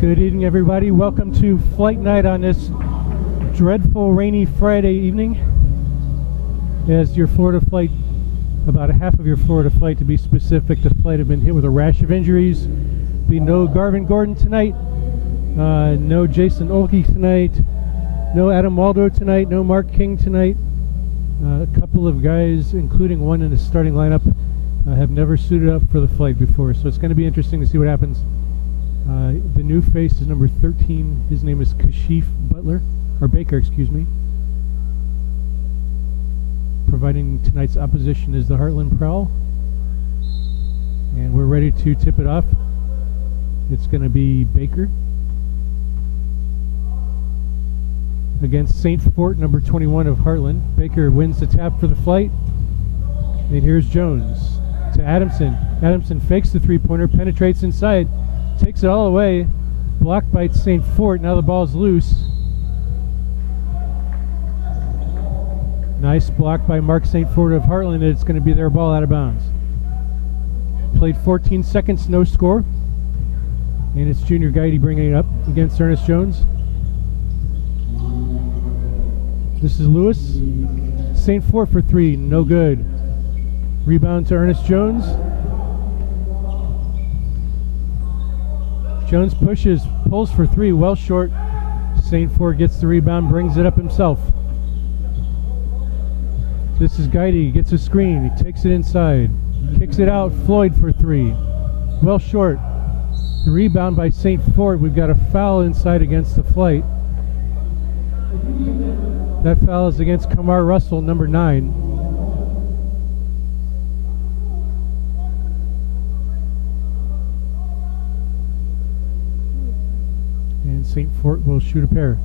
Good evening, everybody. Welcome to flight night on this dreadful rainy Friday evening. As your Florida flight, about a half of your Florida flight to be specific, the flight have been hit with a rash of injuries. Be no Garvin Gordon tonight, no Jason Olkey tonight, no Adam Waldo tonight, no Mark King tonight. A couple of guys, including one in the starting lineup, have never suited up for the flight before, so it's going to be interesting to see what happens. The new face is number 13. His name is Kashif Baker, excuse me. Providing tonight's opposition is the Heartland Prowl. And we're ready to tip it off. It's going to be Baker against St. Fort, number 21 of Heartland. Baker wins the tap for the flight. And here's Jones to Adamson. Adamson fakes the three-pointer, penetrates inside, takes it all away, blocked by St. Fort. Now the ball's loose. Nice block by Mark St. Fort of Heartland. It's going to be their ball out of bounds. Played 14 seconds, no score. And it's Junior Guidey bringing it up against Ernest Jones. This is Lewis. St. Fort for three, no good. Rebound to Ernest Jones. Jones pushes, pulls for three, well short. St. Fort gets the rebound, brings it up himself. This is Guidey, gets a screen, he takes it inside, kicks it out, Floyd for three, well short. The rebound by St. Fort. We've got a foul inside against the flight. That foul is against Kamar Russell, number 9. And St. Fort will shoot a pair.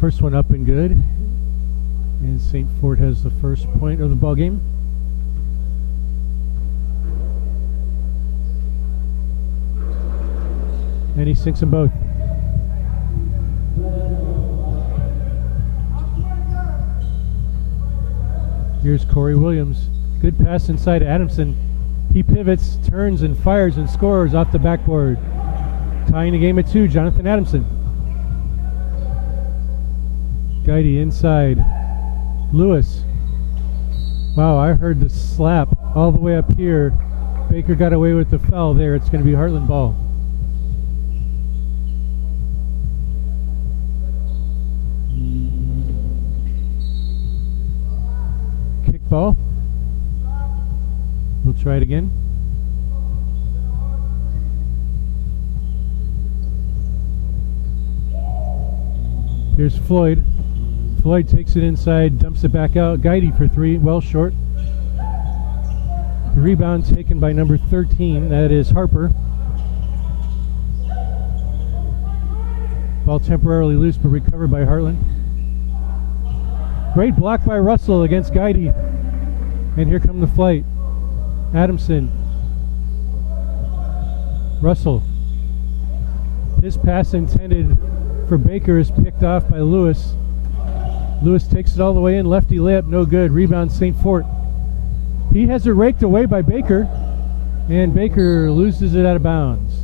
First one up and good. And St. Fort has the first point of the ball game. And he sinks them both. Here's Corey Williams. Good pass inside to Adamson. He pivots, turns, and fires and scores off the backboard. Tying the game at 2, Jonathan Adamson. Guidey inside. Lewis. Wow, I heard the slap all the way up here. Baker got away with the foul there. It's going to be Heartland ball. Ball. We'll try it again. Here's Floyd. Floyd takes it inside, dumps it back out. Guidey for three, well short. The rebound taken by number 13, that is Harper. Ball temporarily loose but recovered by Heartland. Great block by Russell against Guidey. And here come the flight. Adamson. Russell. His pass intended for Baker is picked off by Lewis. Lewis takes it all the way in. Lefty layup, no good. Rebound St. Fort. He has it raked away by Baker. And Baker loses it out of bounds.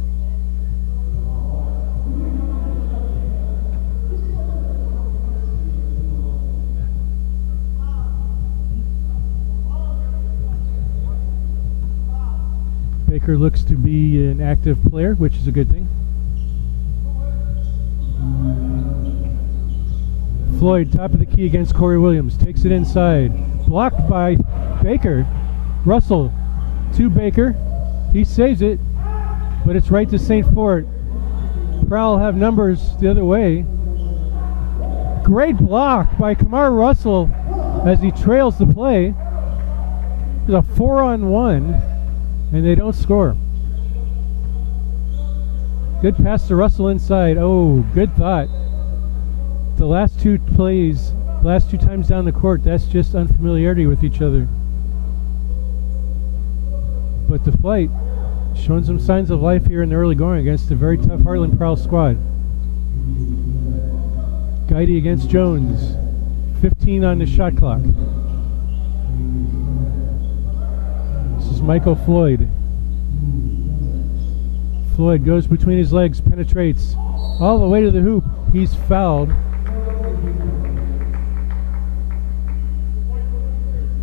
Baker looks to be an active player, which is a good thing. Floyd, top of the key against Corey Williams. Takes it inside. Blocked by Baker. Russell to Baker. He saves it, but it's right to St. Fort. Prowl have numbers the other way. Great block by Kamar Russell as he trails the play. There's a 4-on-1. And they don't score. Good pass to Russell inside. Oh, good thought. The last two plays, last two times down the court, that's just unfamiliarity with each other. But the flight showing some signs of life here in the early going against a very tough Heartland Prowl squad. Guidey against Jones. 15 on the shot clock. This is Michael Floyd. Floyd goes between his legs, penetrates all the way to the hoop. He's fouled.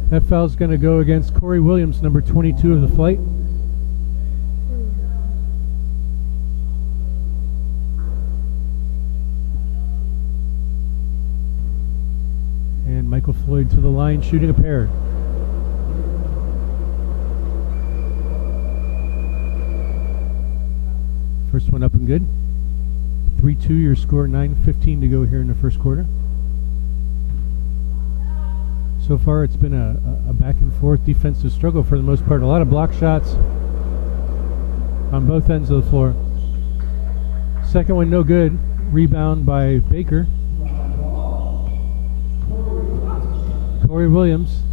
That foul's going to go against Corey Williams, number 22 of the flight. And Michael Floyd to the line, shooting a pair. First one up and good. 3-2 your score, 9:15 to go here in the first quarter. So far it's been a back and forth defensive struggle for the most part. A lot of block shots on both ends of the floor. Second one no good. Rebound by Baker. Corey Williams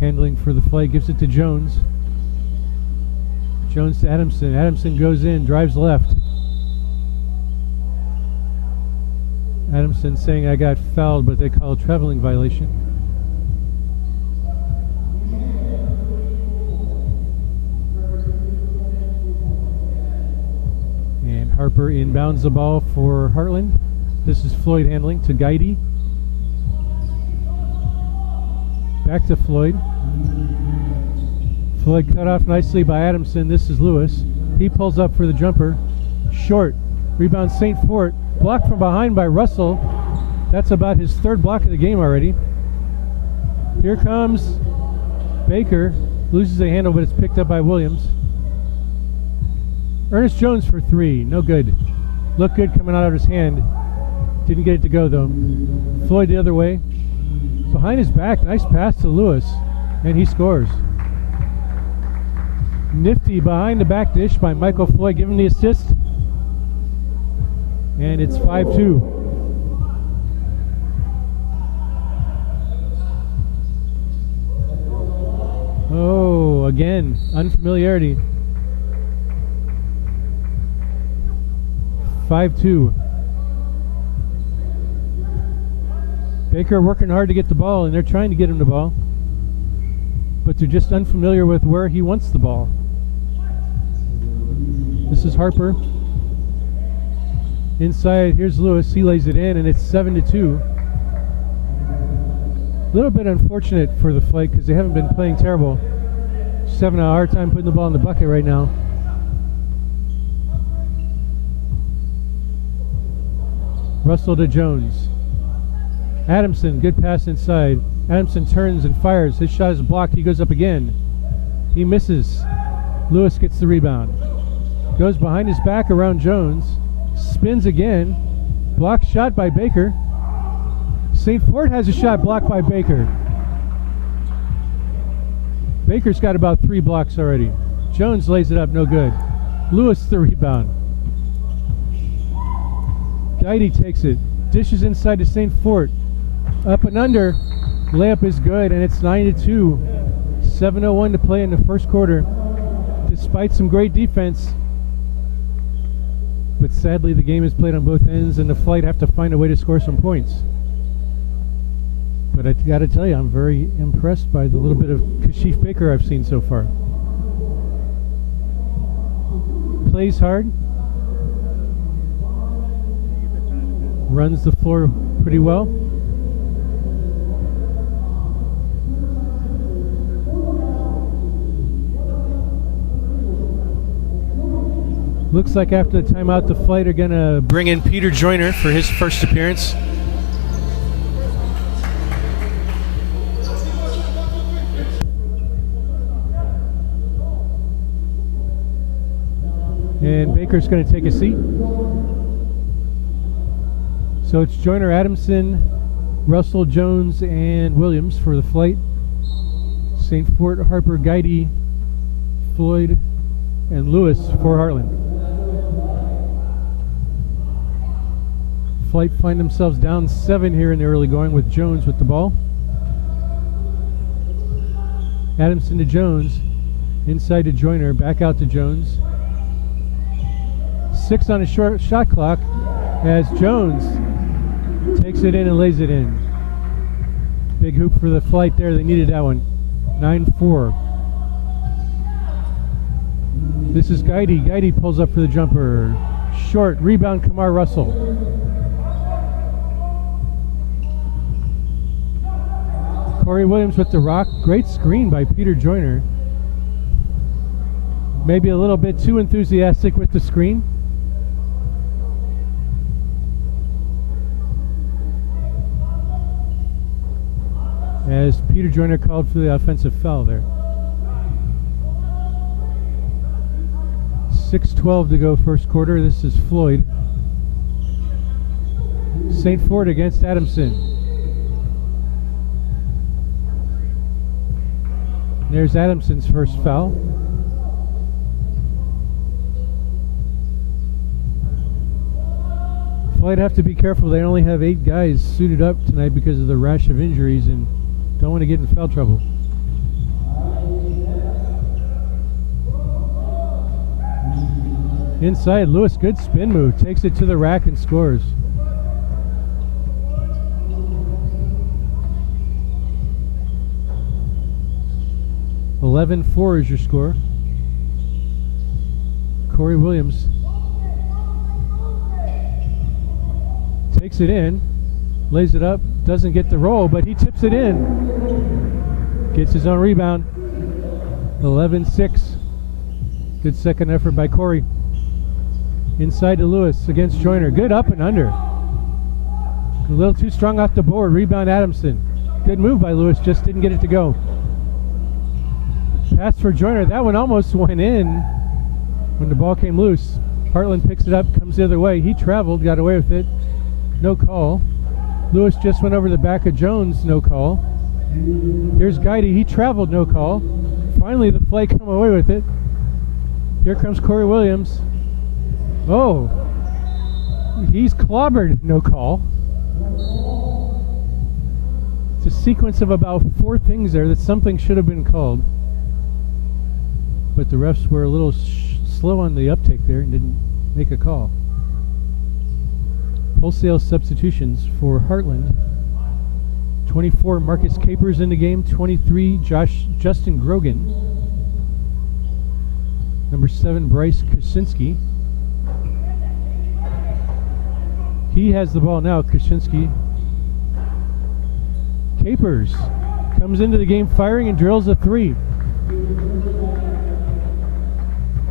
handling for the flight, gives it to Jones. Jones to Adamson. Adamson goes in, drives left. Adamson saying I got fouled, but they call a traveling violation. And Harper inbounds the ball for Heartland. This is Floyd handling to Guidey. Back to Floyd. Floyd cut off nicely by Adamson. This is Lewis. He pulls up for the jumper. Short. Rebound St. Fort. Blocked from behind by Russell. That's about his third block of the game already. Here comes Baker. Loses the handle, but it's picked up by Williams. Ernest Jones for three. No good. Looked good coming out of his hand. Didn't get it to go, though. Floyd the other way. Behind his back. Nice pass to Lewis. And he scores. Nifty behind the back dish by Michael Floyd, giving the assist. And it's 5-2. Oh, again, unfamiliarity. 5-2. Baker working hard to get the ball, and they're trying to get him the ball. But they're just unfamiliar with where he wants the ball. This is Harper. Inside, here's Lewis. He lays it in, and it's 7-2. A little bit unfortunate for the flight because they haven't been playing terrible. Just having a hard time putting the ball in the bucket right now. Russell to Jones. Adamson, good pass inside. Adamson turns and fires. His shot is blocked. He goes up again. He misses. Lewis gets the rebound. Goes behind his back around Jones. Spins again. Blocked shot by Baker. St. Fort has a shot blocked by Baker. Baker's got about 3 blocks already. Jones lays it up, no good. Lewis the rebound. Guidey takes it. Dishes inside to St. Fort. Up and under. Layup is good, and it's 9-2. 7:01 to play in the first quarter. Despite some great defense. But sadly, the game is played on both ends, and the flight have to find a way to score some points. But I got to tell you, I'm very impressed by the little bit of Kashif Baker I've seen so far. Plays hard. Runs the floor pretty well. Looks like after the timeout, the flight are going to bring in Peter Joyner for his first appearance. And Baker's going to take a seat. So it's Joyner, Adamson, Russell, Jones, and Williams for the flight. St. Fort, Harper, Guidey, Floyd, and Lewis for Heartland. Flight find themselves down 7 here in the early going with Jones with the ball. Adamson to Jones. Inside to Joyner. Back out to Jones. 6 on a short shot clock as Jones Takes it in and lays it in. Big hoop for the flight there. They needed that one. 9-4. This is Guidey. Guidey pulls up for the jumper. Short. Rebound, Kamar Russell. Corey Williams with the rock. Great screen by Peter Joyner. Maybe a little bit too enthusiastic with the screen. As Peter Joyner called for the offensive foul there. 6:12 to go first quarter. This is Floyd. St. Ford against Adamson. There's Adamson's first foul. Floyd have to be careful. They only have 8 guys suited up tonight because of the rash of injuries and don't want to get in foul trouble. Inside, Lewis, good spin move. Takes it to the rack and scores. (11-4) is your score. Corey Williams takes it in, lays it up, doesn't get the roll, but he tips it in. Gets his own rebound. 11-6. Good second effort by Corey. Inside to Lewis against Joyner. Good up and under. A little too strong off the board. Rebound Adamson. Good move by Lewis, just didn't get it to go. Pass for Joyner. That one almost went in when the ball came loose. Heartland picks it up, comes the other way. He traveled, got away with it. No call. Lewis just went over the back of Jones. No call. Here's Guidey. He traveled. No call. Finally, the play come away with it. Here comes Corey Williams. Oh, he's clobbered. No call. It's a sequence of about 4 things there that something should have been called. But the refs were a little slow on the uptake there and didn't make a call. Wholesale substitutions for Heartland. 24, Marcus Capers in the game. 23, Justin Grogan. Number 7, Bryce Krasinski. He has the ball now, Krasinski. Capers comes into the game firing and drills a 3.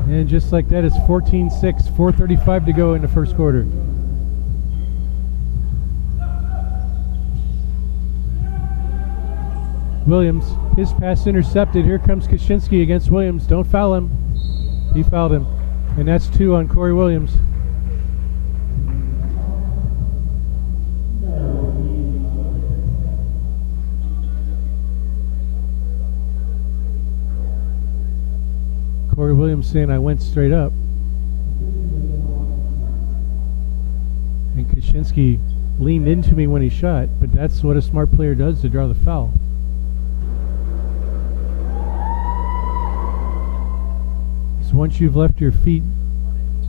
And just like that, it's 14-6, 4:35 to go in the first quarter. Williams, his pass intercepted. Here comes Kaczynski against Williams. Don't foul him. He fouled him. And that's 2 on Corey Williams. Corey Williams saying I went straight up. And Kaczynski leaned into me when he shot, but that's what a smart player does to draw the foul. So once you've left your feet,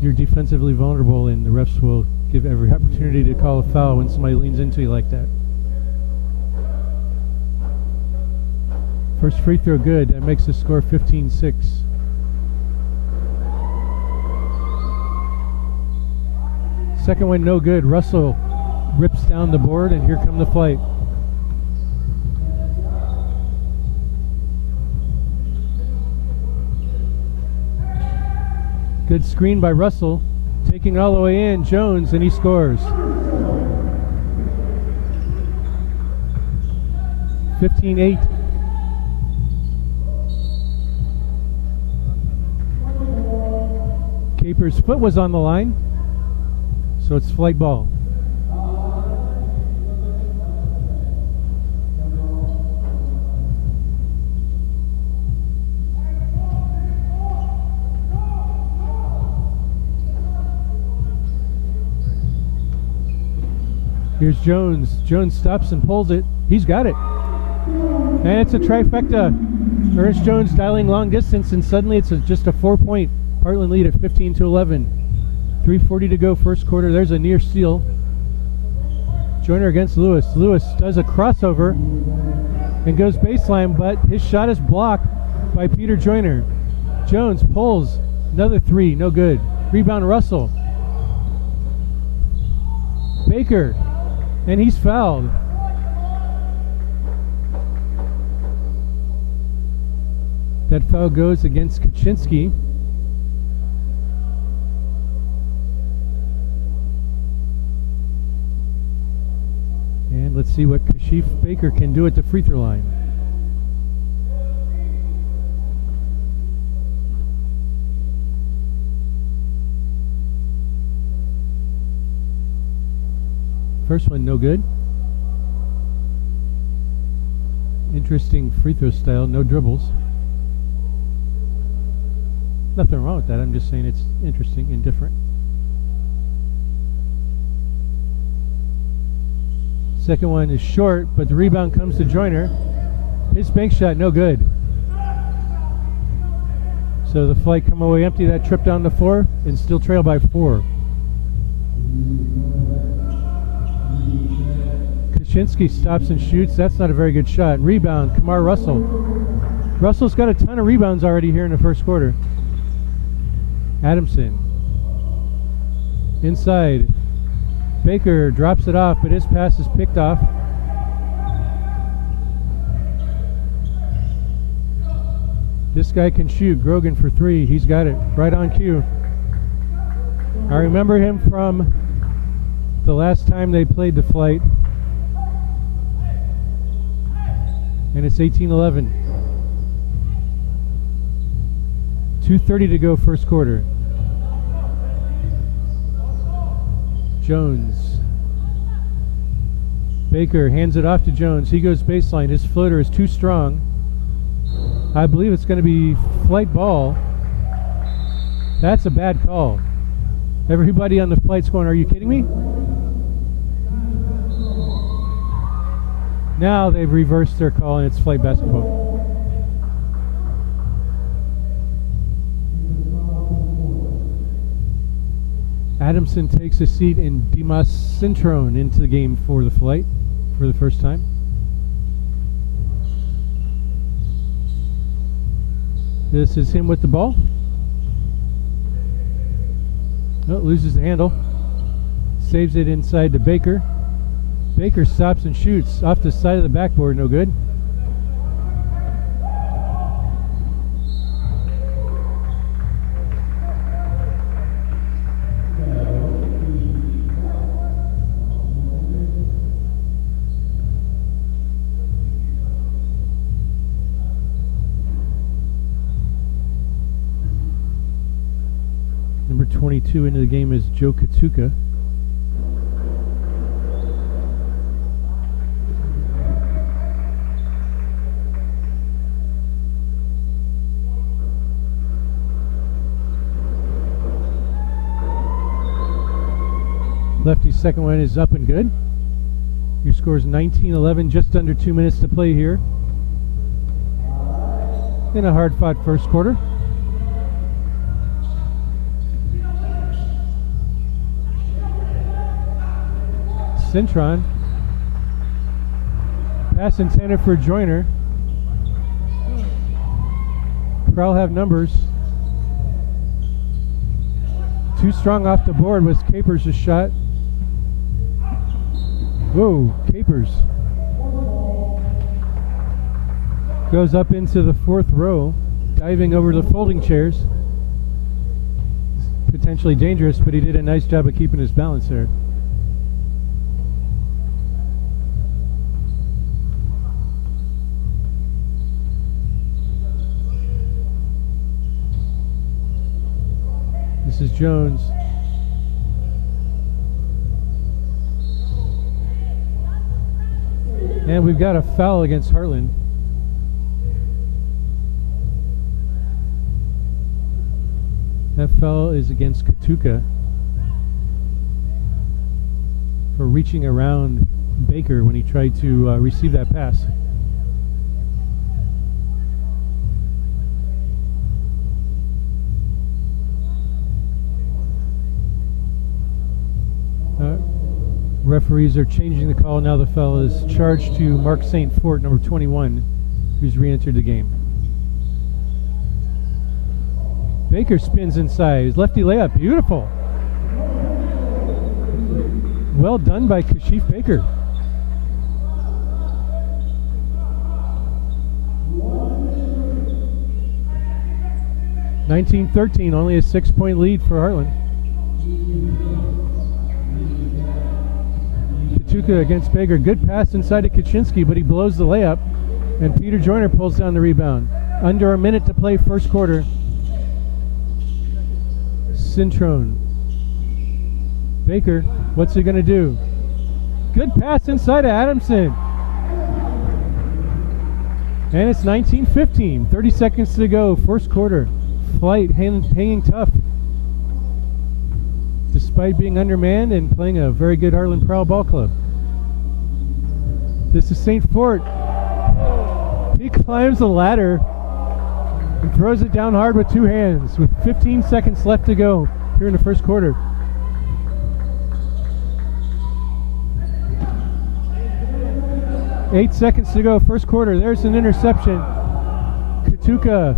you're defensively vulnerable, and the refs will give every opportunity to call a foul when somebody leans into you like that. First free throw good. That makes the score 15-6. Second one no good. Russell rips down the board, and here come the flight. Good screen by Russell. Taking all the way in, Jones, and he scores. 15-8. Capers' foot was on the line, so it's flight ball. Here's Jones. Jones stops and pulls it. He's got it. And it's a trifecta. Ernest Jones dialing long distance, and suddenly it's just a 4-point Heartland lead at 15-11. 3:40 to go first quarter. There's a near steal. Joyner against Lewis. Lewis does a crossover and goes baseline, but his shot is blocked by Peter Joyner. Jones pulls another three, no good. Rebound Russell. Baker, and he's fouled. That foul goes against Kaczynski. And let's see what Kashif Baker can do at the free throw line. First one, no good. Interesting free throw style, no dribbles. Nothing wrong with that, I'm just saying it's interesting and different. Second one is short, but the rebound comes to Joyner. His bank shot, no good. So the Flight come away empty that trip down the floor and still trail by 4. Kaczynski stops and shoots. That's not a very good shot. Rebound, Kamar Russell. Russell's got a ton of rebounds already here in the first quarter. Adamson. Inside. Baker drops it off, but his pass is picked off. This guy can shoot. Grogan for 3. He's got it right on cue. I remember him from the last time they played the Flight. And it's 18-11. 2:30 to go first quarter. Jones. Baker hands it off to Jones. He goes baseline. His floater is too strong. I believe it's going to be Flight ball. That's a bad call. Everybody on the Flight's going, are you kidding me? Now they've reversed their call and it's Flight basketball. Adamson takes a seat and Dimas Cintron into the game for the Flight for the first time. This is him with the ball. Oh, loses the handle. Saves it inside to Baker. Baker stops and shoots off the side of the backboard, no good. Number 22 into the game is Joe Katuka. Lefty's second one is up and good. Your score is 19-11, just under 2 minutes to play here in a hard-fought first quarter. Cintron. Pass intended for Joyner. Prowl have numbers. Too strong off the board was Capers' shot. Whoa, Capers. Goes up into the fourth row, diving over the folding chairs. Potentially dangerous, but he did a nice job of keeping his balance there. This is Jones. And we've got a foul against Heartland. That foul is against Katuka for reaching around Baker when he tried to receive that pass. Referees are changing the call. Now the foul is charged to Mark St. Fort, number 21, who's re-entered the game. Baker spins inside. His lefty layup, beautiful. Well done by Kashif Baker. (19-13), only a 6-point lead for Heartland. Katuka against Baker. Good pass inside to Kaczynski, but he blows the layup, and Peter Joyner pulls down the rebound. Under a minute to play, first quarter. Cintrone. Baker, what's he going to do? Good pass inside to Adamson. And it's 19-15, 30 seconds to go, first quarter. Flight hanging tough, despite being undermanned and playing a very good Heartland Prowl ball club. This is St. Fort. He climbs the ladder and throws it down hard with two hands with 15 seconds left to go here in the first quarter. Eight seconds to go, first quarter. There's an interception. Katuka,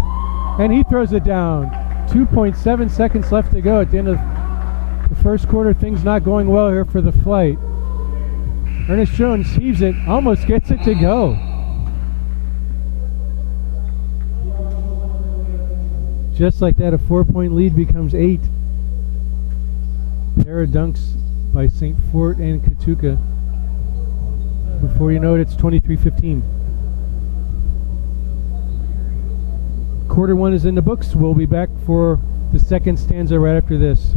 and he throws it down. 2.7 seconds left to go at the end of the first quarter. Things not going well here for the Flight. Ernest Jones heaves it, almost gets it to go. Just like that, a 4-point lead becomes 8. Pair of dunks by St. Fort and Katuka. Before you know it, it's 23-15. Quarter one is in the books. We'll be back for the second stanza right after this.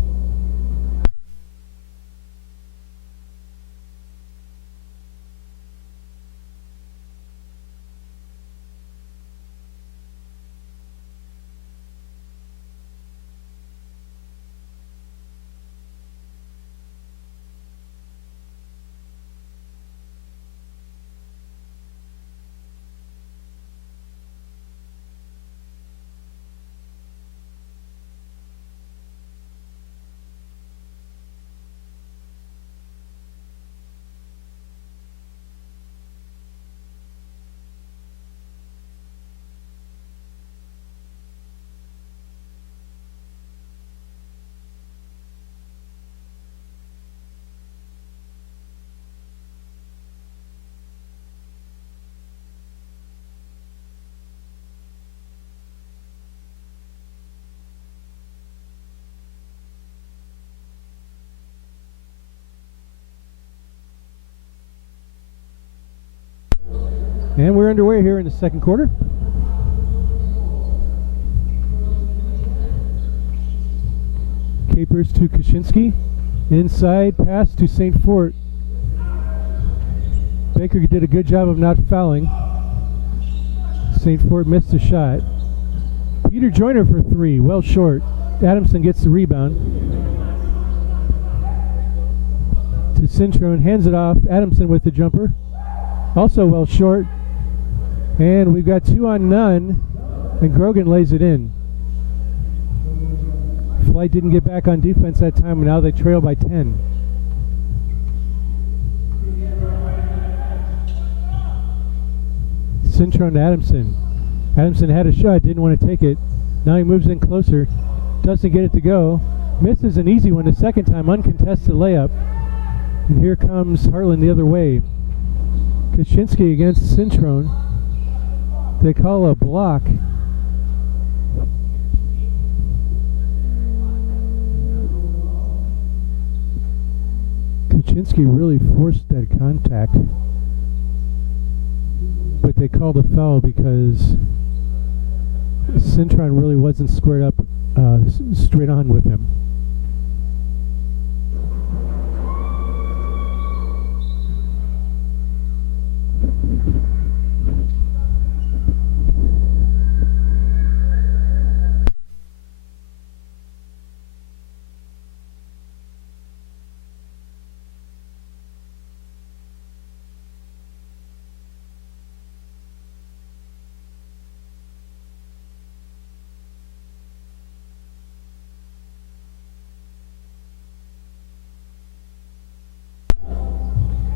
And we're underway here in the second quarter. Capers to Kaczynski. Inside pass to St. Fort. Baker did a good job of not fouling. St. Fort missed a shot. Peter Joyner for three, well short. Adamson gets the rebound. To Cintrone, hands it off. Adamson with the jumper. Also well short. And we've got 2 on none, and Grogan lays it in. Flight didn't get back on defense that time, and now they trail by 10. Cintrone to Adamson. Adamson had a shot, didn't want to take it. Now he moves in closer, doesn't get it to go. Misses an easy one the second time, uncontested layup. And here comes Heartland the other way. Kaczynski against Cintrone. They call a block. Kaczynski really forced that contact, but they called a foul because Cintrone really wasn't squared up straight on with him.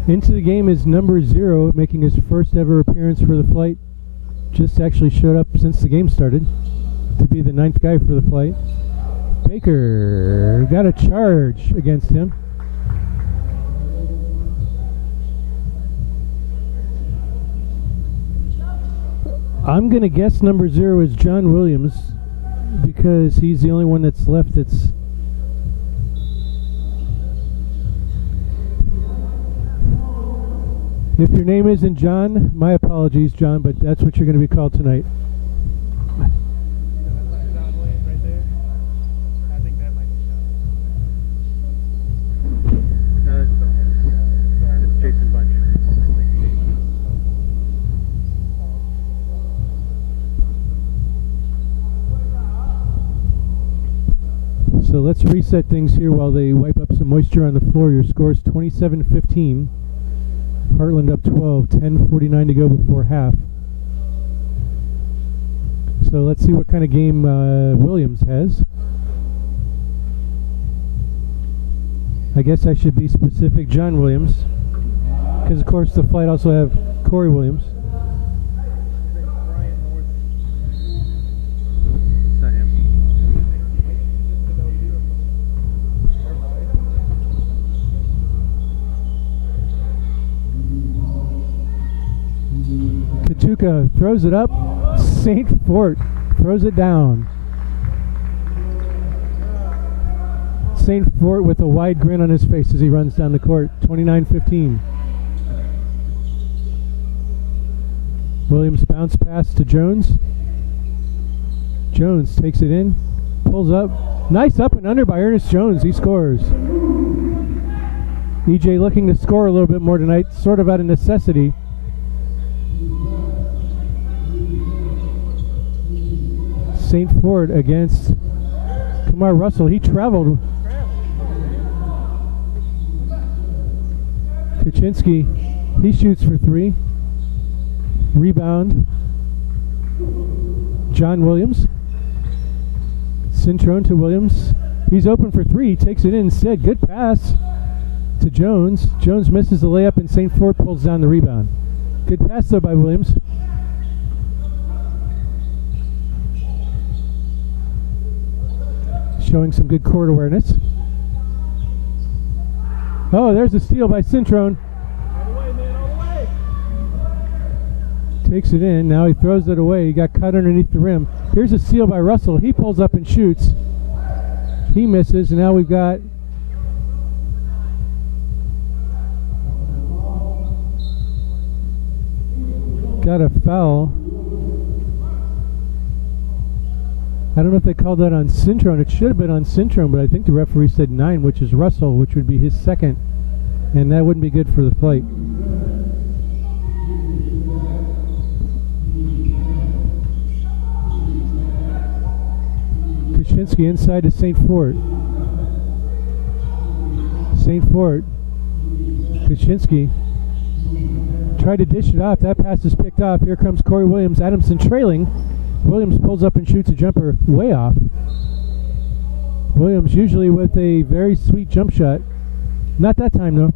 Into the game is number 0, making his first ever appearance for the flight. Just actually showed up since the game started to be the 9th guy for the flight. Baker got a charge against him. I'm going to guess number 0 is John Williams because he's the only one that's left that's... If your name isn't John, my apologies, John, but that's what you're going to be called tonight. So let's reset things here while they wipe up some moisture on the floor. Your score is 27-15. Heartland up 12, 10:49 to go before half. So let's see what kind of game Williams has. I guess I should be specific, John Williams, because of course the flight also have Corey Williams. Kachuka throws it up. St. Fort throws it down. St. Fort with a wide grin on his face as he runs down the court. 29-15. Williams bounce pass to Jones. Jones takes it in, pulls up. Nice up and under by Ernest Jones. He scores. EJ looking to score a little bit more tonight, sort of out of necessity. St. Fort against Kamar Russell. He traveled. Kaczynski, he shoots for 3. Rebound. John Williams. Cintrone to Williams. He's open for 3. He takes it in instead. Good pass to Jones. Jones misses the layup and St. Fort pulls down the rebound. Good pass though by Williams. Showing some good court awareness. Oh, there's a steal by Cintrone. All the way, man, all the way. Takes it in. Now he throws it away. He got cut underneath the rim. Here's a steal by Russell. He pulls up and shoots. He misses, and now we've got a foul. I don't know if they called that on Cintrone. It should have been on Cintrone, but I think the referee said 9, which is Russell, which would be his second, and that wouldn't be good for the flight. Kaczynski inside to St. Fort. St. Fort. Kaczynski tried to dish it off. That pass is picked off. Here comes Corey Williams. Adamson trailing. Williams pulls up and shoots a jumper way off. Williams usually with a very sweet jump shot. Not that time though.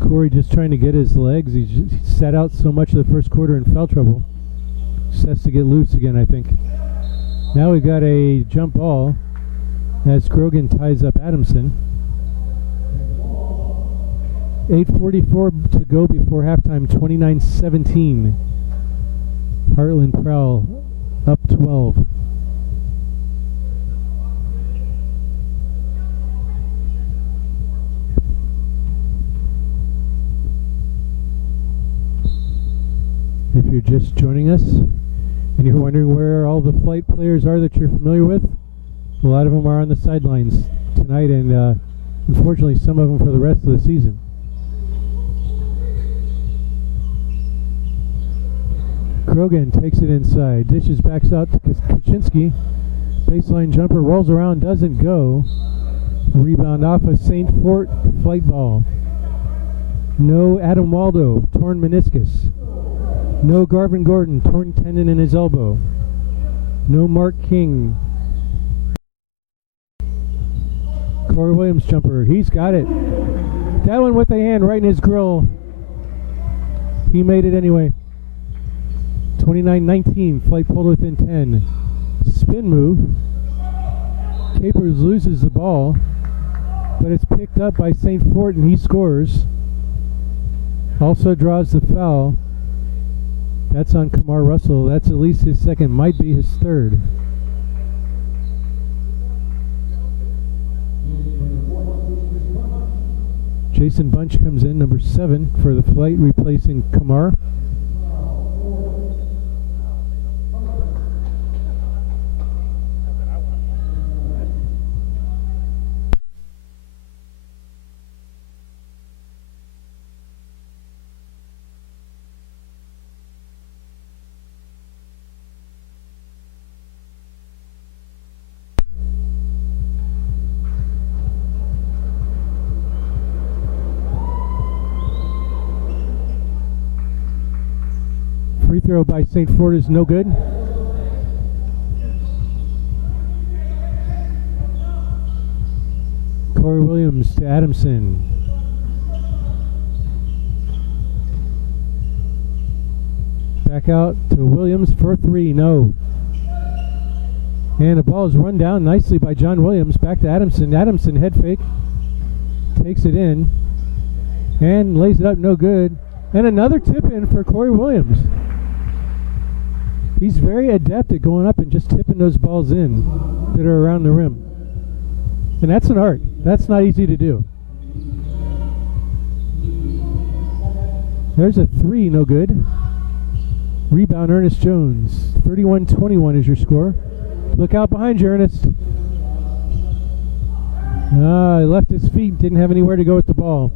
Corey just trying to get his legs. He sat out so much of the first quarter in foul trouble. Just has to get loose again, I think. Now we've got a jump ball as Grogan ties up Adamson. 8:44 to go before halftime, 29-17. Heartland Prowl up 12. If you're just joining us and you're wondering where all the flight players are that you're familiar with, a lot of them are on the sidelines tonight, and unfortunately some of them for the rest of the season. Krogan takes it inside, dishes backs out to Kaczynski. Baseline jumper, rolls around, doesn't go. Rebound off a St. Fort flight ball. No Adam Waldo, torn meniscus. No Garvin Gordon, torn tendon in his elbow. No Mark King, Corey Williams jumper. He's got it. That one with the hand right in his grill. He made it anyway. 29-19. Flight pulled within 10. Spin move. Capers loses the ball, but it's picked up by St. Fort and he scores. Also draws the foul. That's on Kamar Russell. That's at least his second, might be his third. Jason Bunch comes in, number 7 for the flight, replacing Kamar. Free throw by St. Fort is no good. Corey Williams to Adamson. Back out to Williams for 3, no. And the ball is run down nicely by John Williams. Back to Adamson. Adamson head fake. Takes it in. And lays it up, no good. And another tip in for Corey Williams. He's very adept at going up and just tipping those balls in that are around the rim. And that's an art. That's not easy to do. There's a 3, no good. Rebound, Ernest Jones. 31-21 is your score. Look out behind you, Ernest. He left his feet, didn't have anywhere to go with the ball.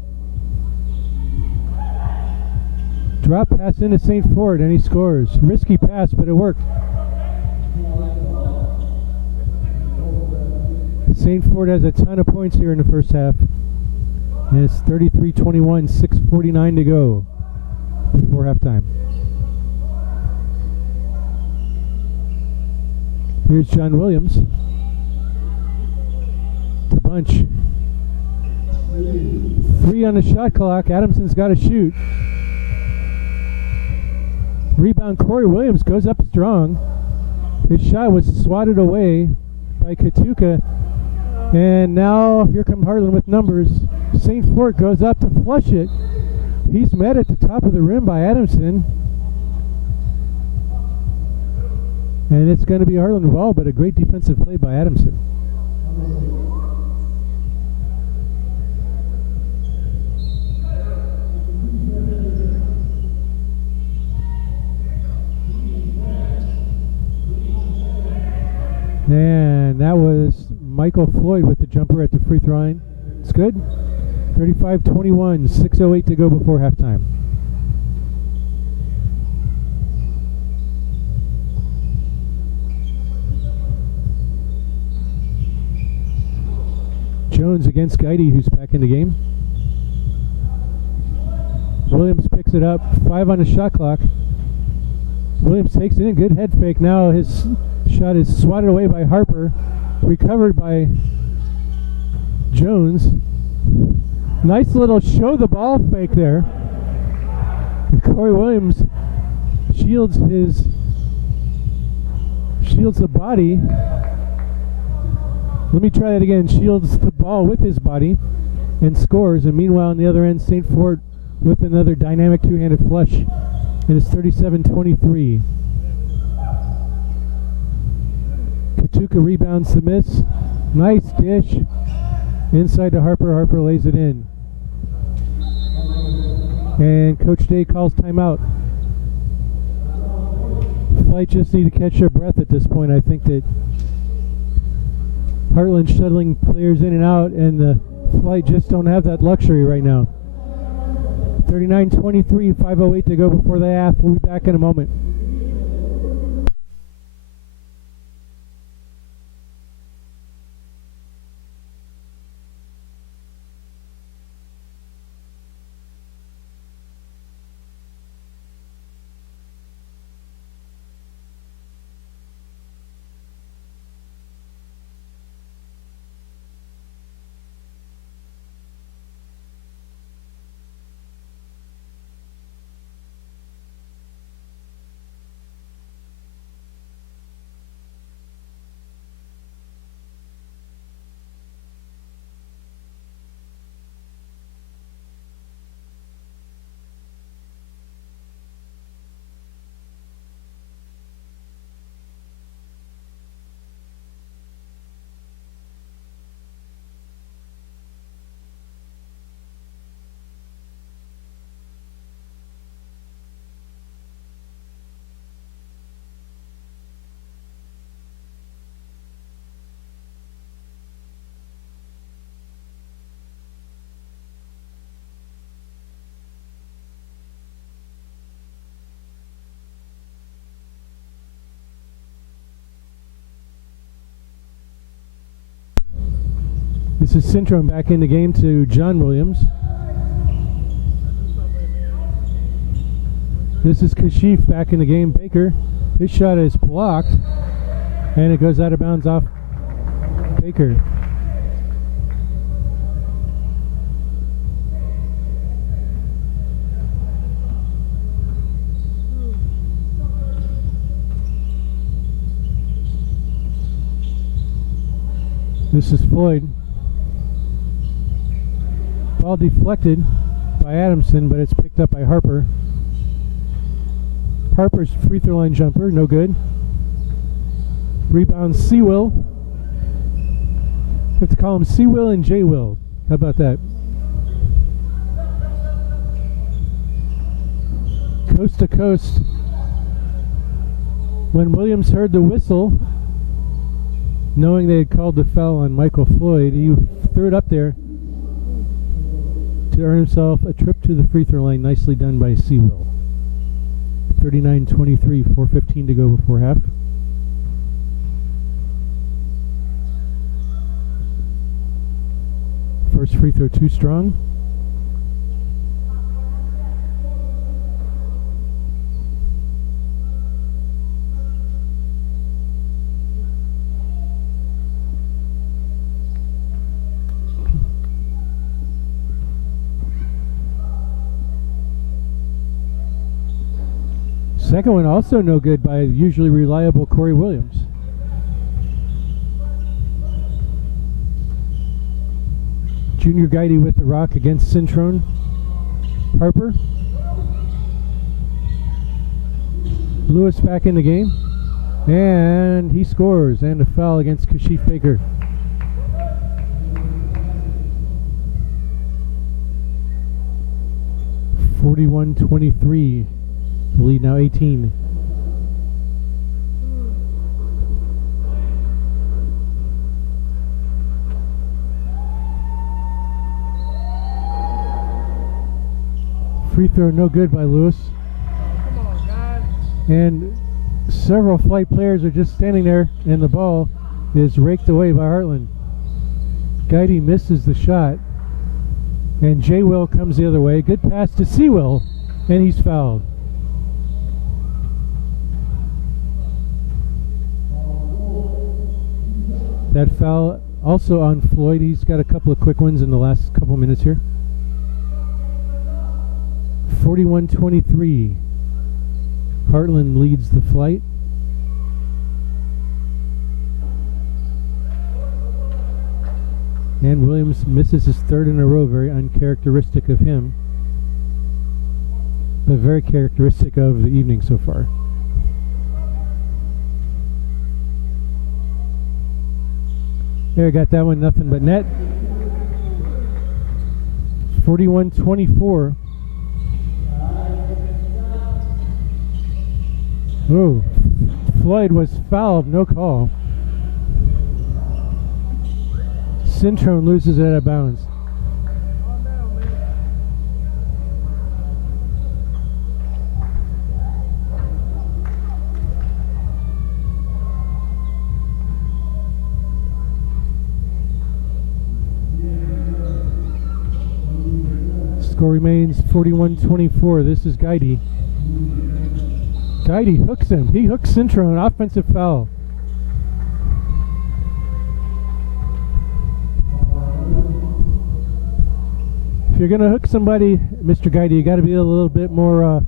Drop pass into St. Fort and he scores. Risky pass, but it worked. St. Fort has a ton of points here in the first half. And it's 33-21, 6:49 to go before halftime. Here's John Williams. To Bunch. 3 on the shot clock. Adamson's got to shoot. Rebound, Corey Williams goes up strong. His shot was swatted away by Katuka. And now here come Heartland with numbers. St. Fort goes up to flush it. He's met at the top of the rim by Adamson. And it's going to be Heartland ball, but a great defensive play by Adamson. And that was Michael Floyd with the jumper at the free throw line. It's good. 35-21, 6:08 to go before halftime. Jones against Guidy, who's back in the game. Williams picks it up. 5 on the shot clock. Williams takes it in. Good head fake. Now his shot is swatted away by Harper. Recovered by Jones. Nice little show the ball fake there. Corey Williams shields the body. Let me try that again. Shields the ball with his body and scores. And meanwhile, on the other end, St. Fort with another dynamic two-handed flush. And it's 37-23. Katuka rebounds the miss. Nice dish. Inside to Harper. Harper lays it in. And Coach Day calls timeout. Flight just need to catch their breath at this point. I think that Heartland shuttling players in and out, and the Flight just don't have that luxury right now. 39-23, 5:08 to go before the half. We'll be back in a moment. This is Syndrome back in the game to John Williams. This is Kashif back in the game. Baker, his shot is blocked, and it goes out of bounds off Baker. This is Floyd. Ball deflected by Adamson, but it's picked up by Harper. Harper's free throw line jumper, no good. Rebound C-Will. You have to call him C-Will and J-Will. How about that? Coast to coast. When Williams heard the whistle, knowing they had called the foul on Michael Floyd, he threw it up there to earn himself a trip to the free throw line. Nicely done by C-Will. 39-23, 4:15 to go before half. First free throw too strong. Second one also no good by usually reliable Corey Williams. Junior Guidey with the rock against Cintrone. Harper. Lewis back in the game. And he scores. And a foul against Kashif Baker. (41-23). The lead now 18. Free throw no good by Lewis. Come on, guys. And several flight players are just standing there, and the ball is raked away by Heartland. Guidey misses the shot, and J-Will comes the other way. Good pass to C-Will, and he's fouled. That foul also on Floyd. He's got a couple of quick ones in the last couple minutes here. 41-23. Heartland leads the flight. And Williams misses his third in a row. Very uncharacteristic of him, but very characteristic of the evening so far. There, got that one, nothing but net. 41-24. Oh, Floyd was fouled, no call. Cintrone loses it out of bounds. Score remains 41-24. This is Guidey. Guidey hooks him. He hooks Cintrone. Offensive foul. If you're going to hook somebody, Mr. Guidey, you got to be a little bit more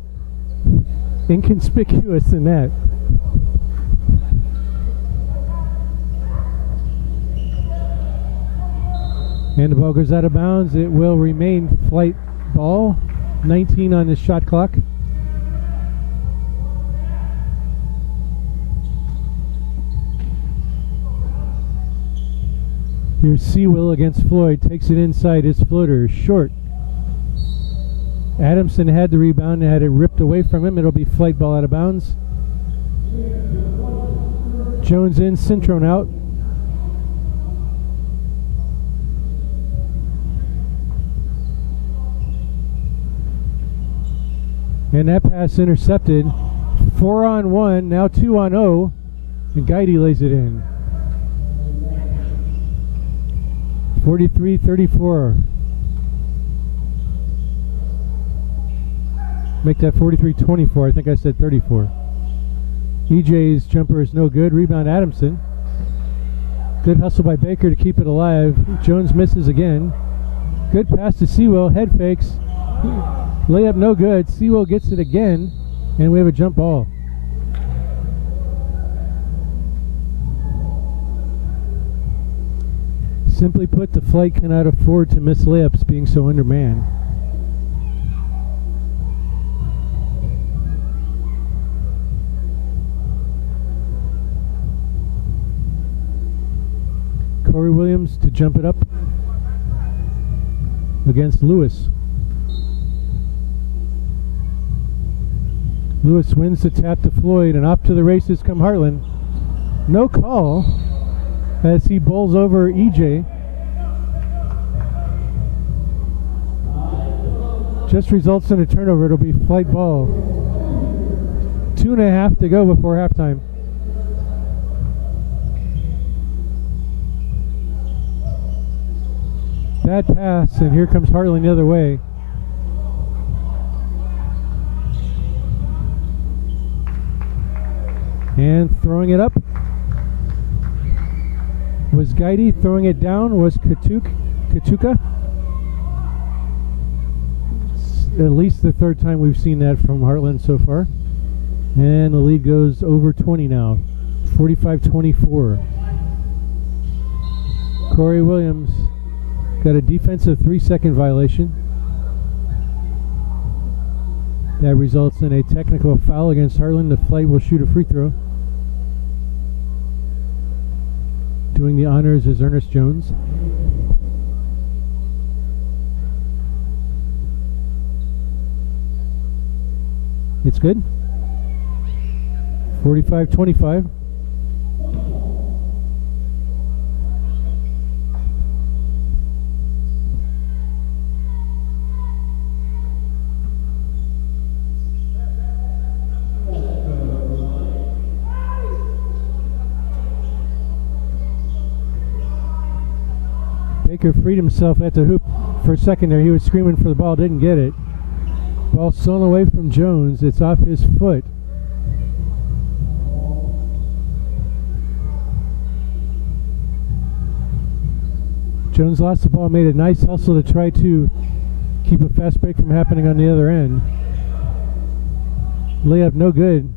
inconspicuous than that. And the ball goes out of bounds. It will remain flight ball. 19 on the shot clock. Here's C-Will against Floyd. Takes it inside. His floater is short. Adamson had the rebound and had it ripped away from him. It'll be flight ball out of bounds. Jones in, Cintrone out. And that pass intercepted. 4-on-1, now 2-on-0. And Guidey lays it in. 43-34. Make that 43-24. I think I said 34. EJ's jumper is no good. Rebound Adamson. Good hustle by Baker to keep it alive. Jones misses again. Good pass to Sewell. Head fakes. Layup no good. Sewell gets it again. And we have a jump ball. Simply put, the flight cannot afford to miss layups being so undermanned. Corey Williams to jump it up against Lewis. Lewis wins the tap to Floyd, and off to the races come Heartland. No call as he bowls over EJ. Just results in a turnover. It'll be flight ball. 2.5 to go before halftime. Bad pass, and here comes Heartland the other way. And throwing it up was Guidy. Throwing it down was Katuka. At least the third time we've seen that from Heartland so far. And the lead goes over 20 now. 45-24. Corey Williams got a defensive 3-second violation. That results in a technical foul against Heartland. The flight will shoot a free throw. Doing the honors is Ernest Jones. It's good. 45-25. Baker freed himself at the hoop for a second there. He was screaming for the ball, didn't get it. Ball stolen away from Jones. It's off his foot. Jones lost the ball, made a nice hustle to try to keep a fast break from happening on the other end. Layup no good.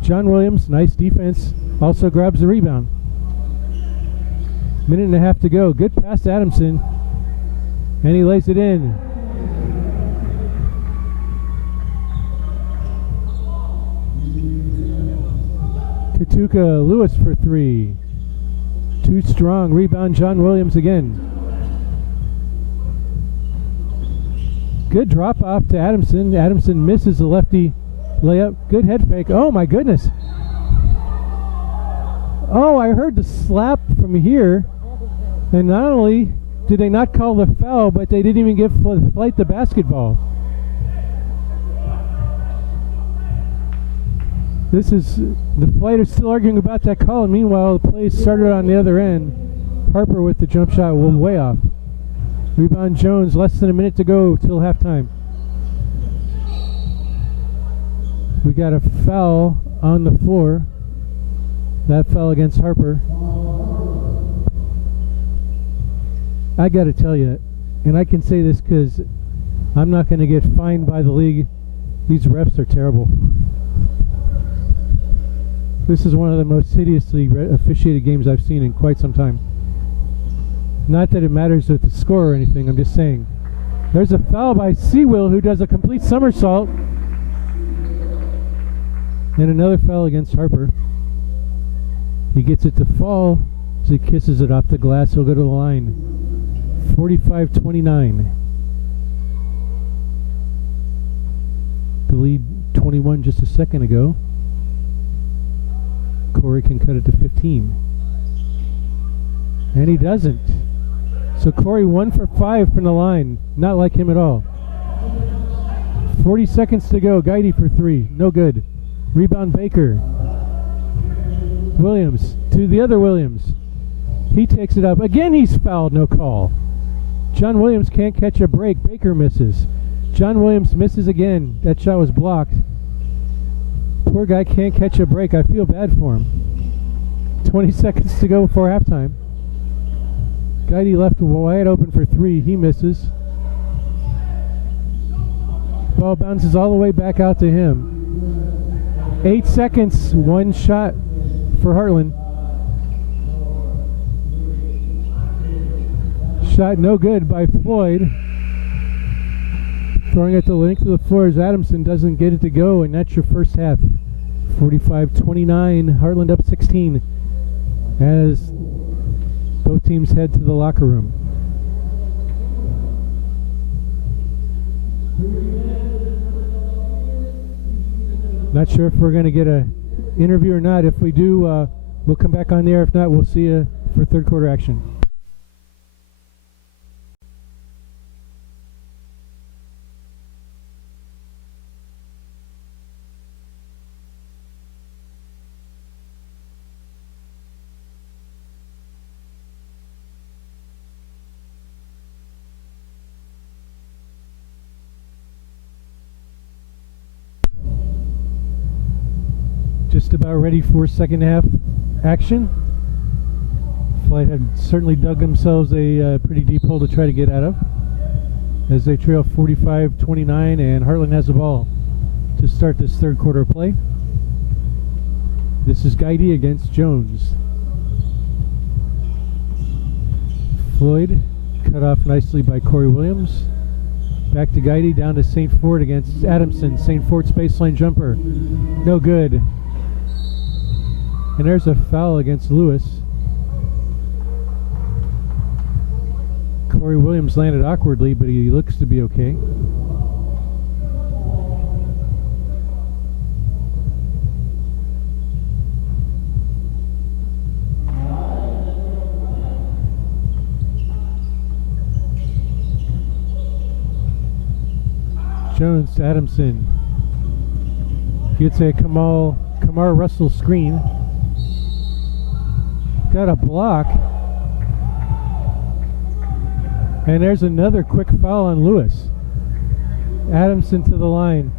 John Williams, nice defense, also grabs the rebound. 1.5 to go. Good pass to Adamson. And he lays it in. Katuka Lewis for 3. Too strong. Rebound John Williams again. Good drop off to Adamson. Adamson misses the lefty layup. Good head fake. Oh my goodness. Oh, I heard the slap from here. And not only did they not call the foul, but they didn't even give Flight the basketball. This is, the Flight are still arguing about that call, and meanwhile the play started on the other end. Harper with the jump shot, way off. Rebound Jones, less than a minute to go till halftime. We got a foul on the floor. That fell against Harper. I got to tell you, and I can say this because I'm not going to get fined by the league. These refs are terrible. This is one of the most hideously officiated games I've seen in quite some time. Not that it matters with the score or anything, I'm just saying. There's a foul by Sewell, who does a complete somersault. And another foul against Harper. He gets it to fall as he kisses it off the glass. He'll go to the line. 45-29. The lead 21 just a second ago. Corey can cut it to 15. And he doesn't. So Corey 1 for 5 from the line. Not like him at all. 40 seconds to go. Guidy for 3. No good. Rebound Baker. Williams to the other Williams. He takes it up. Again, he's fouled. No call. John Williams can't catch a break. Baker misses. John Williams misses again. That shot was blocked. Poor guy can't catch a break. I feel bad for him. 20 seconds to go before halftime. Guidey left wide open for three. He misses. Ball bounces all the way back out to him. 8 seconds. One shot for Heartland. Shot no good by Floyd. Throwing it the length of the floor as Adamson doesn't get it to go, and that's your first half. 45-29, Heartland up 16 as both teams head to the locker room. Not sure if we're going to get an interview or not. If we do, we'll come back on the air. If not, we'll see you for third quarter action. Just about ready for second half action. Flight had certainly dug themselves a pretty deep hole to try to get out of as they trail 45-29, and Heartland has the ball to start this third quarter play. This is Guidey against Jones. Floyd cut off nicely by Corey Williams. Back to Guidey, down to St. Fort against Adamson. St. Fort's baseline jumper. No good. And there's a foul against Lewis. Corey Williams landed awkwardly, but he looks to be okay. Jones to Adamson. Gets a Kamar Russell screen. Got a block. And there's another quick foul on Lewis. Adamson to the line.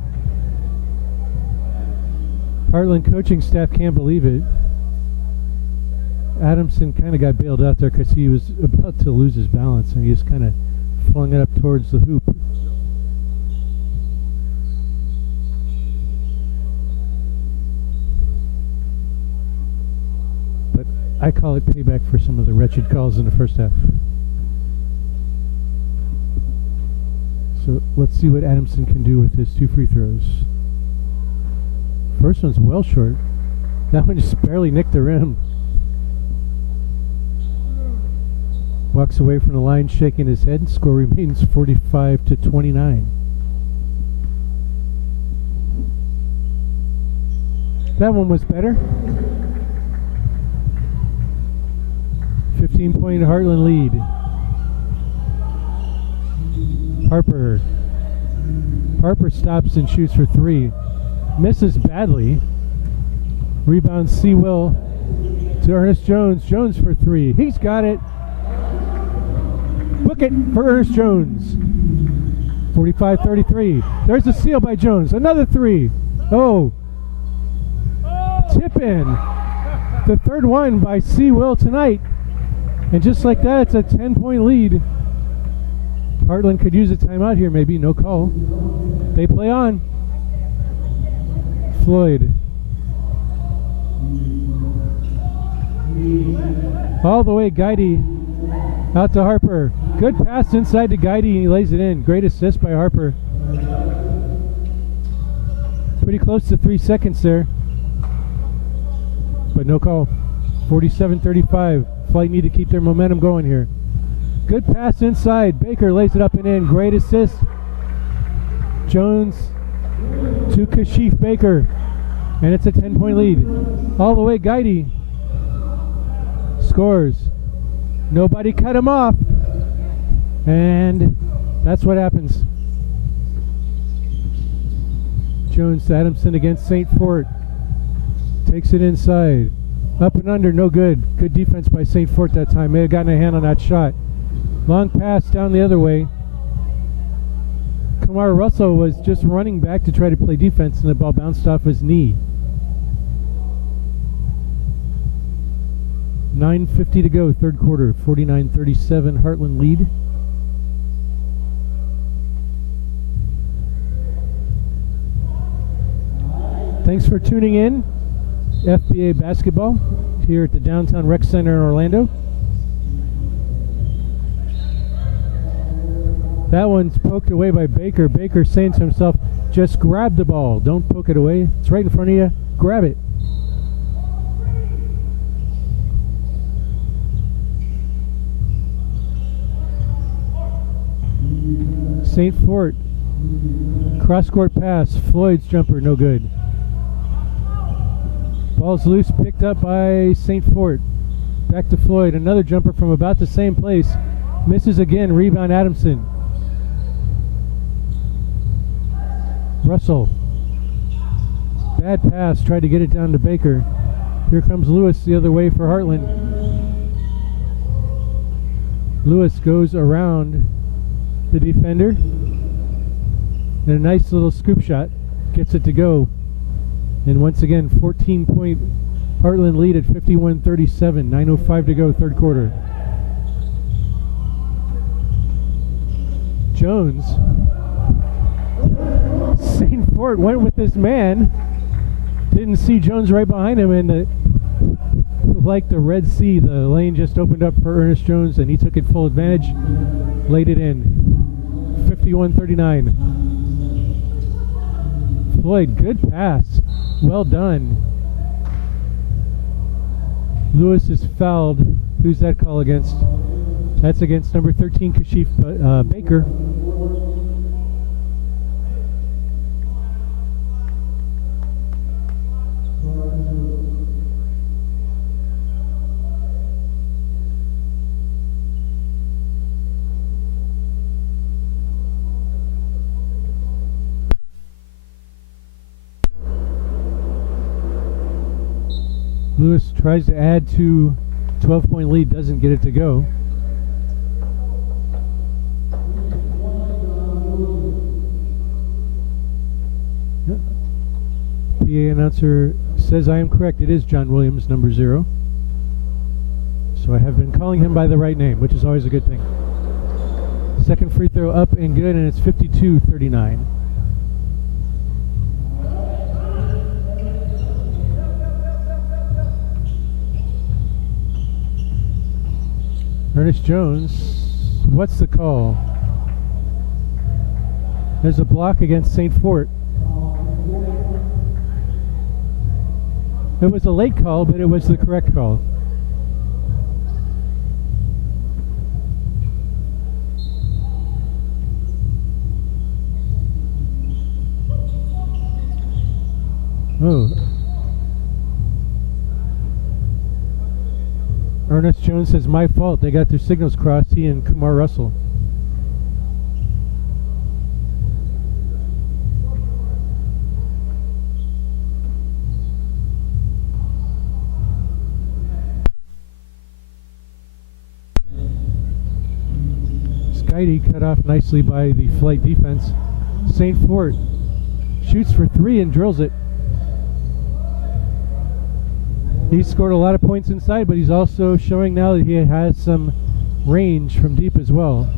Heartland coaching staff can't believe it. Adamson kind of got bailed out there because he was about to lose his balance, and he just kind of flung it up towards the hoop. I call it payback for some of the wretched calls in the first half. So let's see what Adamson can do with his two free throws. First one's well short. That one just barely nicked the rim. Walks away from the line shaking his head. Score remains 45-29. That one was better. 15-point Heartland lead. Harper stops and shoots for three. Misses badly. Rebound Sewell to Ernest Jones. Jones for three. He's got it. Book it for Ernest Jones. 45-33. There's a steal by Jones. Another three. Oh. Tip in. The third one by Sewell tonight. And just like that, it's a 10-point lead. Heartland could use a timeout here, maybe. No call. They play on. Floyd. All the way, Guidey. Out to Harper. Good pass inside to Guidey, and he lays it in. Great assist by Harper. Pretty close to 3 seconds there. But no call. 47-35. Flight need to keep their momentum going here. Good pass inside. Baker lays it up and in. Great assist. Jones to Kashif Baker. And it's a 10-point lead. All the way, Guidey scores. Nobody cut him off. And that's what happens. Jones to Adamson against St. Fort. Takes it inside. Up and under, no good. Good defense by St. Fort that time. May have gotten a hand on that shot. Long pass down the other way. Kumar Russell was just running back to try to play defense, and the ball bounced off his knee. 9:50 to go, third quarter. 49-37, Heartland lead. Thanks for tuning in. FBA basketball here at the Downtown Rec Center in Orlando. That one's poked away by Baker. Baker saying to himself, just grab the ball. Don't poke it away. It's right in front of you. Grab it. St. Fort. Cross-court pass. Floyd's jumper, no good. Ball's loose, picked up by St. Fort. Back to Floyd. Another jumper from about the same place. Misses again. Rebound Adamson. Russell. Bad pass. Tried to get it down to Baker. Here comes Lewis the other way for Heartland. Lewis goes around the defender. And a nice little scoop shot. Gets it to go. And once again, 14-point Heartland lead at 51-37. 9:05 to go, third quarter. Jones. St. Fort went with this man. Didn't see Jones right behind him, and like the Red Sea, the lane just opened up for Ernest Jones, and he took it full advantage, laid it in. 51-39. Floyd, good pass. Well done. Lewis is fouled. Who's that call against? That's against number 13, Kashif Baker. Lewis tries to add to 12-point lead, doesn't get it to go. PA announcer says I am correct. It is John Williams, number 0. So I have been calling him by the right name, which is always a good thing. Second free throw up and good, and it's 52-39. Ernest Jones, what's the call? There's a block against St. Fort. It was a late call, but it was the correct call. Oh. Ernest Jones says, my fault. They got their signals crossed, he and Kumar Russell. Skidey cut off nicely by the flight defense. St. Fort shoots for 3 and drills it. He's scored a lot of points inside, but he's also showing now that he has some range from deep as well.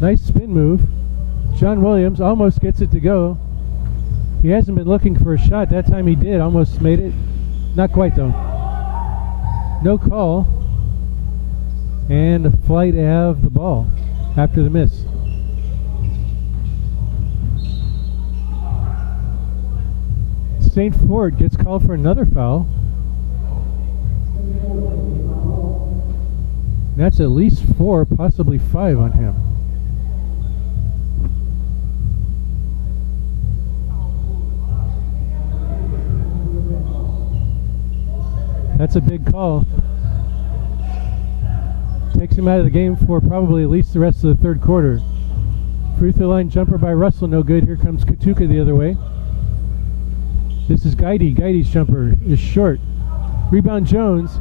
Nice spin move. John Williams almost gets it to go. He hasn't been looking for a shot. That time he did, almost made it. Not quite though. No call. And a flight have the ball after the miss. St. Fort gets called for another foul. That's at least 4, possibly 5 on him. That's a big call. Takes him out of the game for probably at least the rest of the third quarter. Free throw line jumper by Russell, no good. Here comes Katuka the other way. This is Guidey. Guidey's jumper is short. Rebound Jones.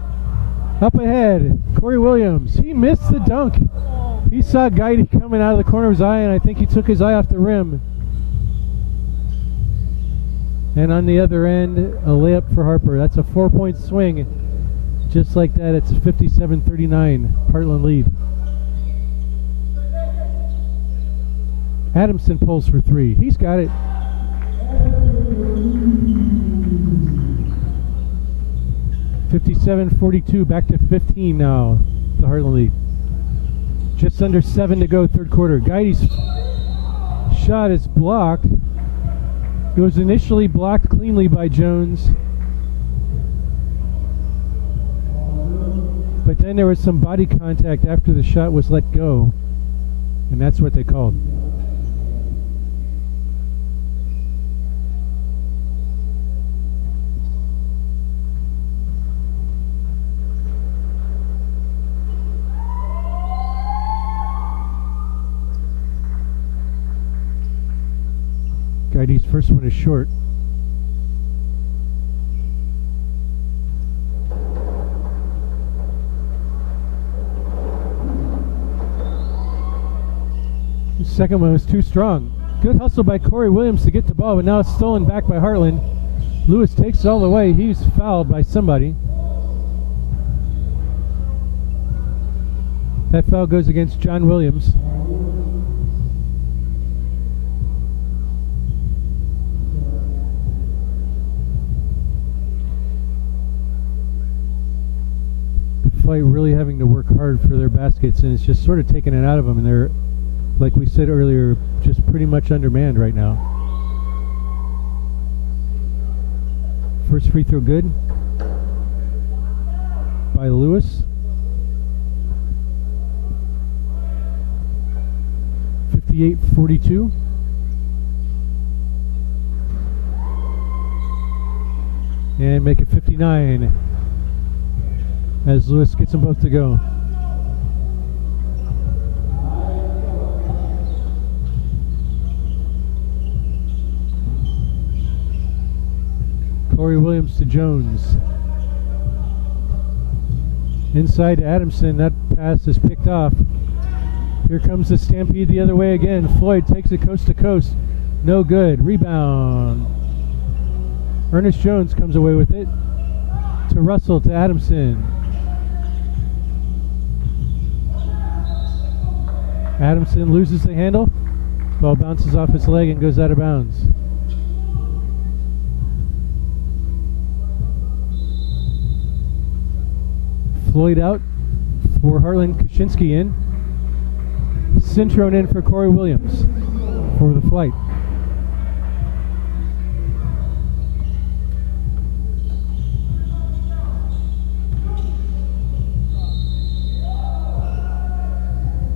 Up ahead, Corey Williams. He missed the dunk. He saw Guidy coming out of the corner of his eye, and I think he took his eye off the rim. And on the other end, a layup for Harper. That's a 4-point swing. Just like that, it's 57-39. Heartland lead. Adamson pulls for three. He's got it. (57-42), back to 15 now. The Heartland lead. Just under 7 to go, third quarter. Guidy's shot is blocked. It was initially blocked cleanly by Jones, but then there was some body contact after the shot was let go, and that's what they called. Guidy's first one is short. The second one was too strong. Good hustle by Corey Williams to get the ball, but now it's stolen back by Heartland. Lewis takes it all the way. He's fouled by somebody. That foul goes against John Williams. Fight really having to work hard for their baskets, and it's just sort of taking it out of them, and they're, like we said earlier, just pretty much undermanned right now. First free throw good by Lewis. 58-42. And make it 59 as Lewis gets them both to go. Corey Williams to Jones. Inside to Adamson. That pass is picked off. Here comes the stampede the other way again. Floyd takes it coast to coast. No good. Rebound. Ernest Jones comes away with it. To Russell, to Adamson. Adamson loses the handle. Ball bounces off his leg and goes out of bounds. Floyd out for Heartland. Kaczynski in. Cintrone in for Corey Williams for the flight.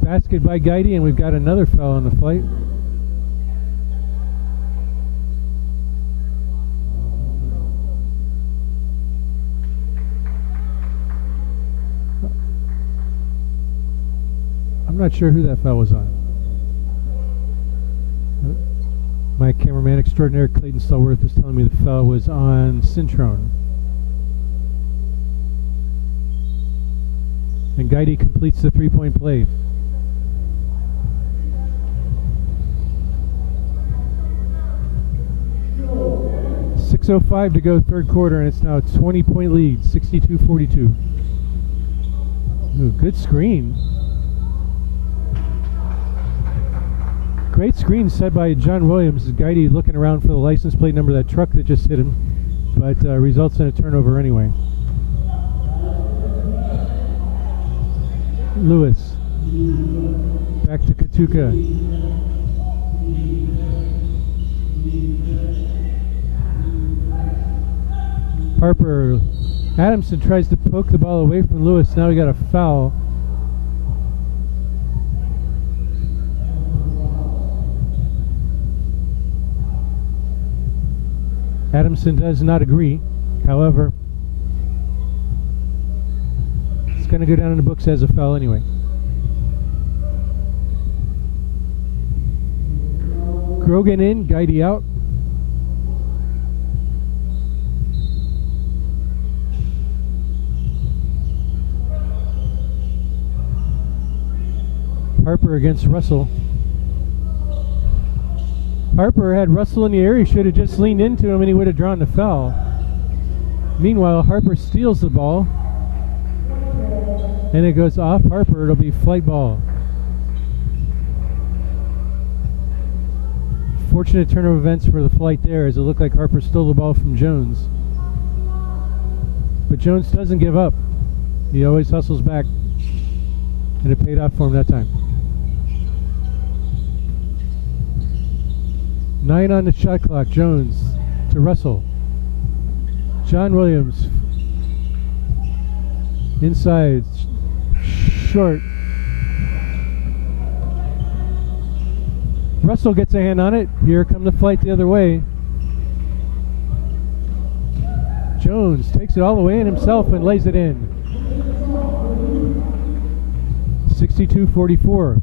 Basket by Guidy, and we've got another foul on the flight. I'm not sure who that foul was on. My cameraman extraordinaire Clayton Stallworth is telling me the foul was on Cintrone. And Guidy completes the three-point play. .605 to go third quarter, and it's now a 20-point lead, 62-42. Ooh, good screen. Great screen set by John Williams. Guidy looking around for the license plate number of that truck that just hit him, but results in a turnover anyway. Lewis. Back to Katuka. Harper. Adamson tries to poke the ball away from Lewis. Now we got a foul. Adamson does not agree. However, it's going to go down in the books as a foul anyway. Grogan in, Guidy out. Harper against Russell. Harper had Russell in the air. He should have just leaned into him and he would have drawn the foul. Meanwhile, Harper steals the ball and it goes off Harper. It'll be flight ball. Fortunate turn of events for the flight there, as it looked like Harper stole the ball from Jones. But Jones doesn't give up. He always hustles back, and it paid off for him that time. 9 on the shot clock. Jones to Russell. John Williams inside, short. Russell gets a hand on it. Here come the flight the other way. Jones takes it all the way in himself and lays it in. 62-44.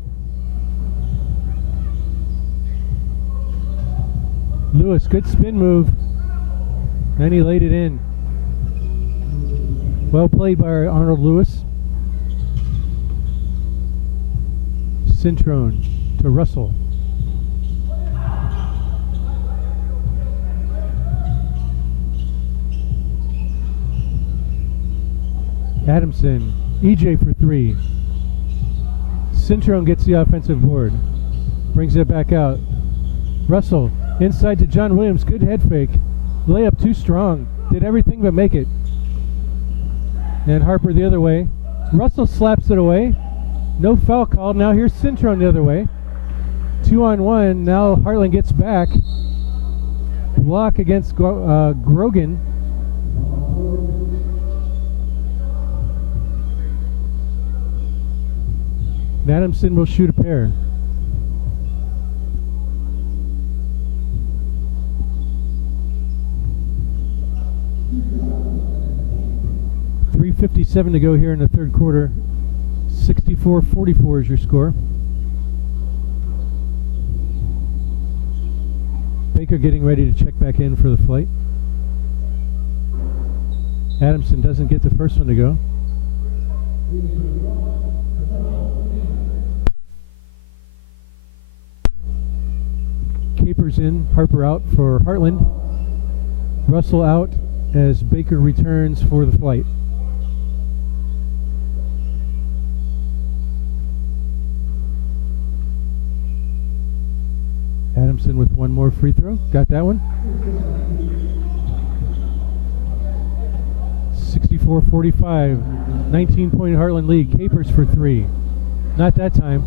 Lewis, good spin move. And he laid it in. Well played by Arnold Lewis. Cintrone to Russell. Adamson, EJ for 3. Cintrone gets the offensive board. Brings it back out. Russell, inside to John Williams. Good head fake. Layup too strong. Did everything but make it. And Harper the other way. Russell slaps it away. No foul called. Now here's Cintrone the other way. 2-on-1. Now Heartland gets back. Block against Grogan. Adamson will shoot a pair. .357 to go here in the third quarter. 64-44 is your score. Baker getting ready to check back in for the flight. Adamson doesn't get the first one to go. Capers in, Harper out for Heartland. Russell out as Baker returns for the flight. Adamson with one more free throw. Got that one. 64-45. 19-point Heartland lead. Capers for 3. Not that time.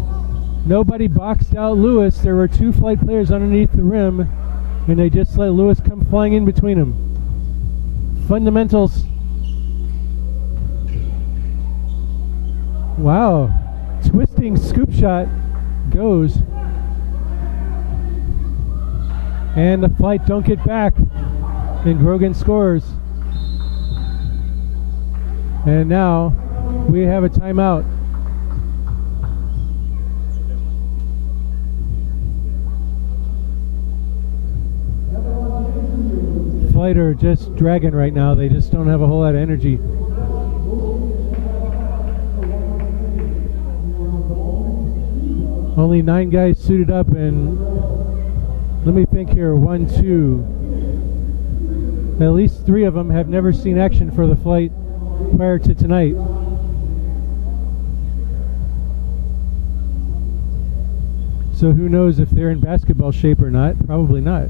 Nobody boxed out Lewis. There were 2 flight players underneath the rim, and they just let Lewis come flying in between them. Fundamentals. Wow. Twisting scoop shot goes. And the flight don't get back. And Grogan scores. And now we have a timeout. Flight are just dragging right now. They just don't have a whole lot of energy. Only 9 guys suited up, and let me think here. 1, 2. At least 3 of them have never seen action for the flight prior to tonight. So who knows if they're in basketball shape or not? Probably not.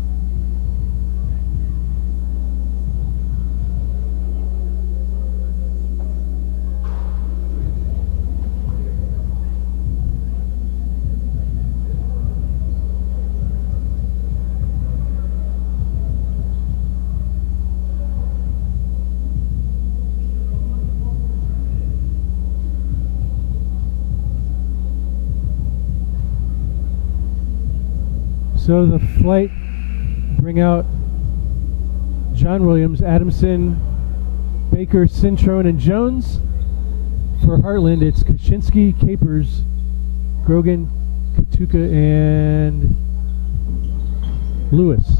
So the flight bring out John Williams, Adamson, Baker, Cintrone, and Jones. For Heartland, it's Kaczynski, Capers, Grogan, Katuka, and Lewis.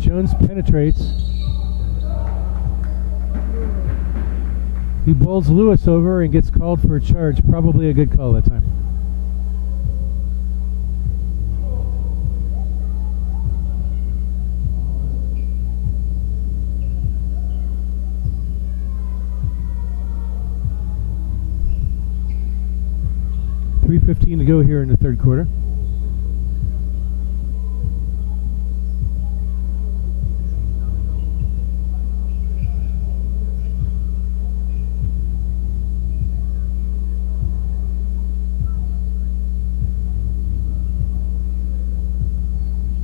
Jones penetrates. He bowls Lewis over and gets called for a charge. Probably a good call that time. .3:15 to go here in the third quarter.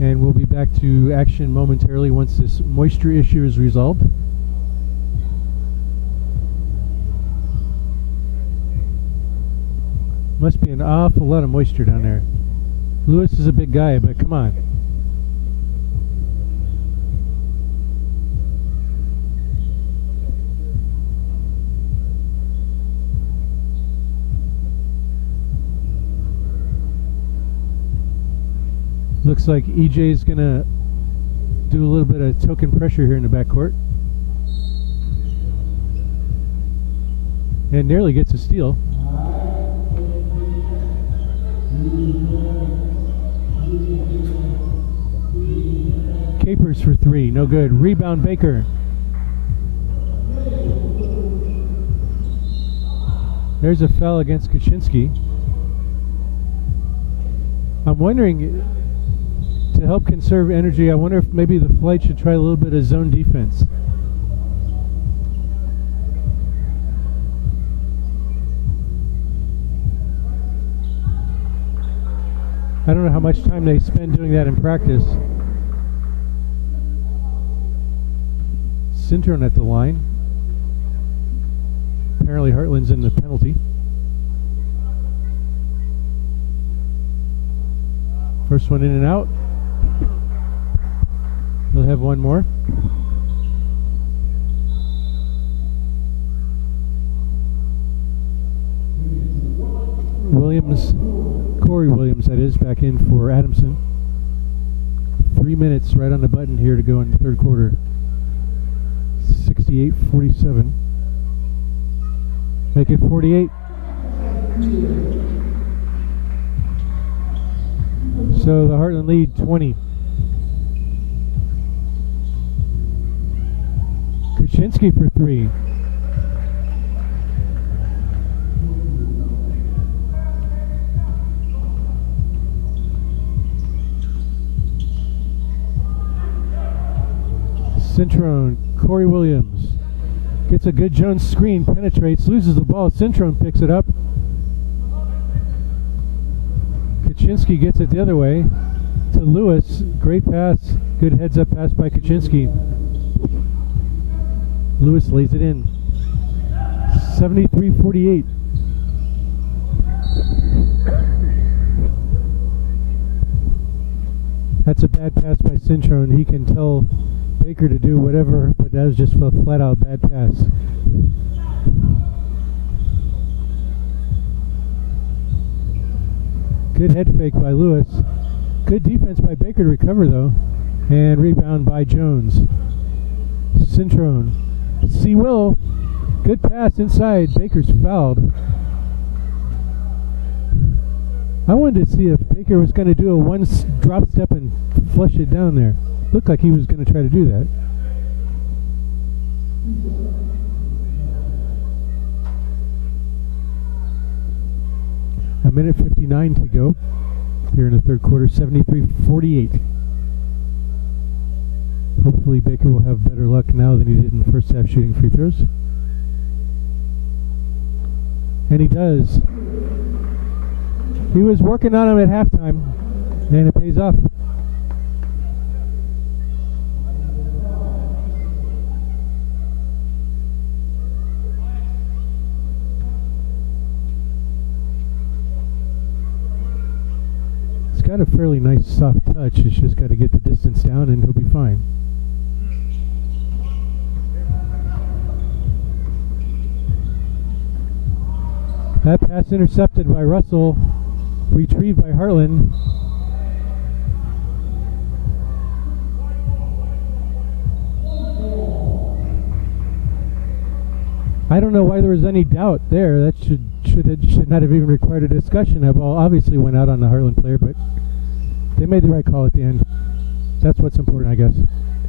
And we'll be back to action momentarily once this moisture issue is resolved. Must be an awful lot of moisture down there. Lewis is a big guy, but come on. Looks like EJ's gonna do a little bit of token pressure here in the backcourt. And nearly gets a steal. Capers for three, no good. Rebound Baker. There's a foul against Kaczynski. I'm wondering, to help conserve energy, I wonder if maybe the flight should try a little bit of zone defense. I don't know how much time they spend doing that in practice. Cintron at the line. Apparently Heartland's in the penalty. First one in and out. They'll have one more. Corey Williams, that is, back in for Adamson. 3 minutes right on the button here to go in the third quarter. 68-47. Make it 48. So the Heartland lead 20. Kaczynski for three. Cintron, Corey Williams gets a good Jones screen, penetrates, loses the ball. Cintron picks it up. Kaczynski gets it the other way to Lewis. Great pass, good heads up pass by Kaczynski. Lewis lays it in. 73-48. That's a bad pass by Cintron. He can tell Baker to do whatever, but that was just a flat out bad pass. Good head fake by Lewis. Good defense by Baker to recover though. And rebound by Jones. Cintron. Will. Good pass inside. Baker's fouled. I wanted to see if Baker was going to do a one drop step and flush it down there. Looked like he was going to try to do that. A minute 59 to go here in the third quarter. 73-48. Hopefully Baker will have better luck now than he did in the first half shooting free throws. And he does. He was working on him at halftime, and it pays off. He's got a fairly nice soft touch. It's just got to get the distance down and he'll be fine. That pass intercepted by Russell, retrieved by Heartland. I don't know why there was any doubt there. That should not have even required a discussion. The ball obviously went out on the Heartland player, but they made the right call at the end. That's what's important, I guess.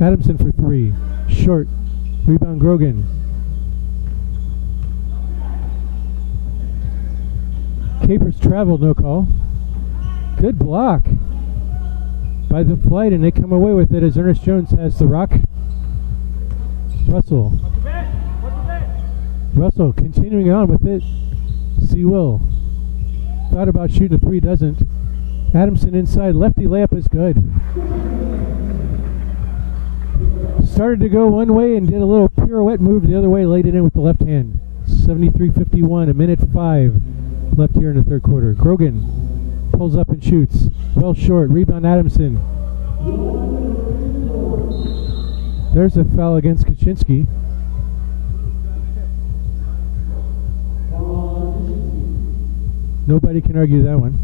Adamson for 3. Short. Rebound Grogan. Capers traveled, no call. Good block by the flight, and they come away with it as Ernest Jones has the rock. Russell continuing on with it. Will. Thought about shooting a 3, doesn't. Adamson inside, lefty layup is good. Started to go one way and did a little pirouette move the other way, laid it in with the left hand. 73-51, 1:05 left here in the third quarter. Grogan pulls up and shoots. Well short, rebound Adamson. There's a foul against Kaczynski. Nobody can argue that one.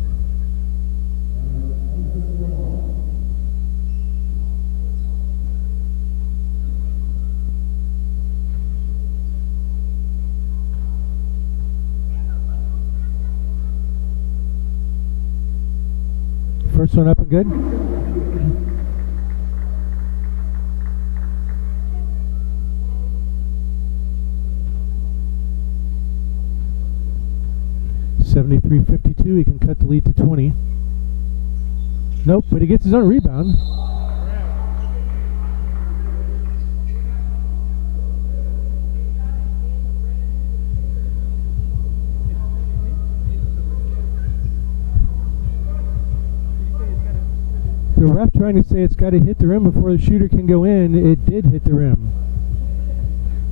First one up and good. (73-52). He can cut the lead to 20. Nope, but he gets his own rebound. The ref trying to say it's got to hit the rim before the shooter can go in. It did hit the rim.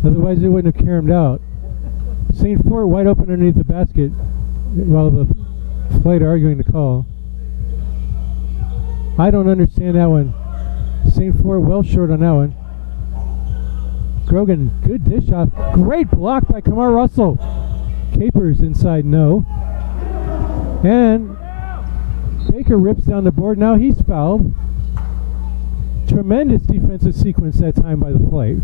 Otherwise, it wouldn't have caromed out. St. Fort wide open underneath the basket while the flight arguing the call. I don't understand that one. St. Fort well short on that one. Grogan, good dish off. Great block by Kamar Russell. Capers inside, no. And Baker rips down the board. Now he's fouled. Tremendous defensive sequence that time by the flight.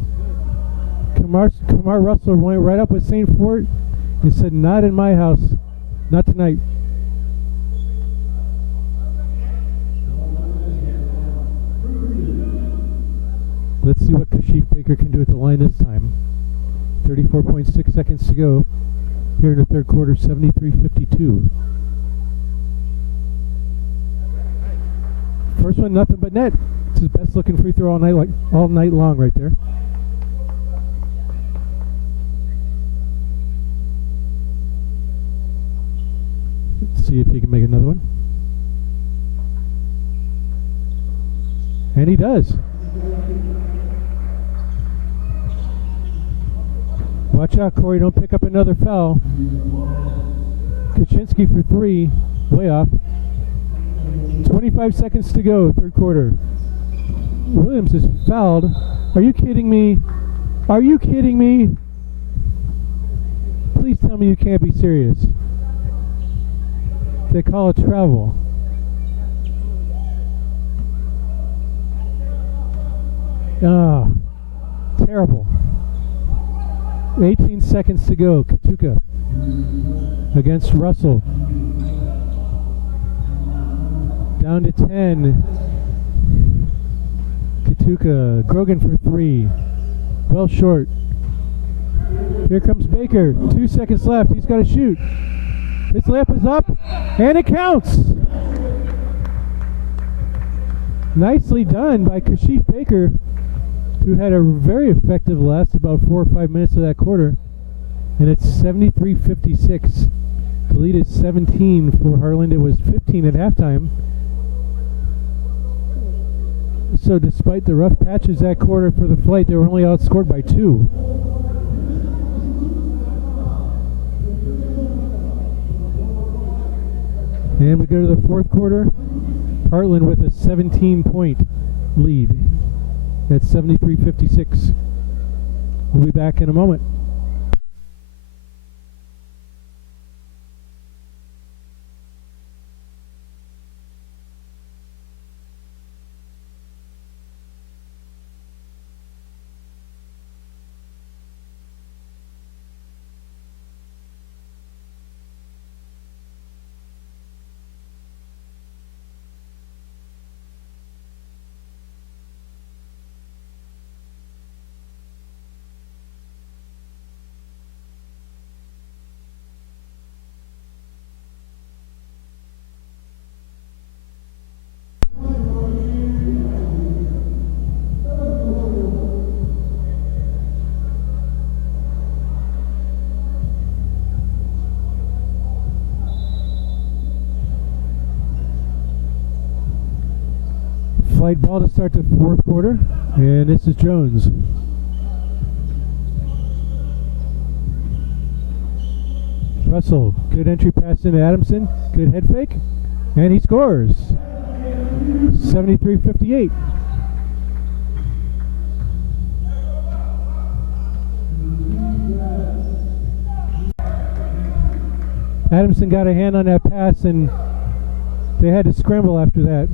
Kamar Russell went right up with St. Fort and said, not in my house. Not tonight. Let's see what Kashif Baker can do at the line this time. 34.6 seconds to go here in the third quarter, 73-52. First one, nothing but net. It's his best looking free throw all night long right there. Let's see if he can make another one. And he does. Watch out, Corey, don't pick up another foul. Kaczynski for 3, way off. 25 seconds to go, third quarter. Williams is fouled. Are you kidding me? Are you kidding me? Please tell me you can't be serious. They call it travel. Ah, terrible. 18 seconds to go. Katuka against Russell. Down to 10. Katuka. Grogan for 3. Well short. Here comes Baker. 2 seconds left. He's got to shoot. His layup is up, and it counts. Nicely done by Kashif Baker, who had a very effective last about 4 or 5 minutes of that quarter. And it's 73-56. The lead is 17 for Heartland. It was 15 at halftime. So despite the rough patches that quarter for the flight, they were only outscored by 2. And we go to the fourth quarter. Heartland with a 17-point lead at 73-56. We'll be back in a moment. Flight ball to start the fourth quarter, and this is Jones. Russell, good entry pass into Adamson, good head fake, and he scores. 73-58. Adamson got a hand on that pass, and they had to scramble after that.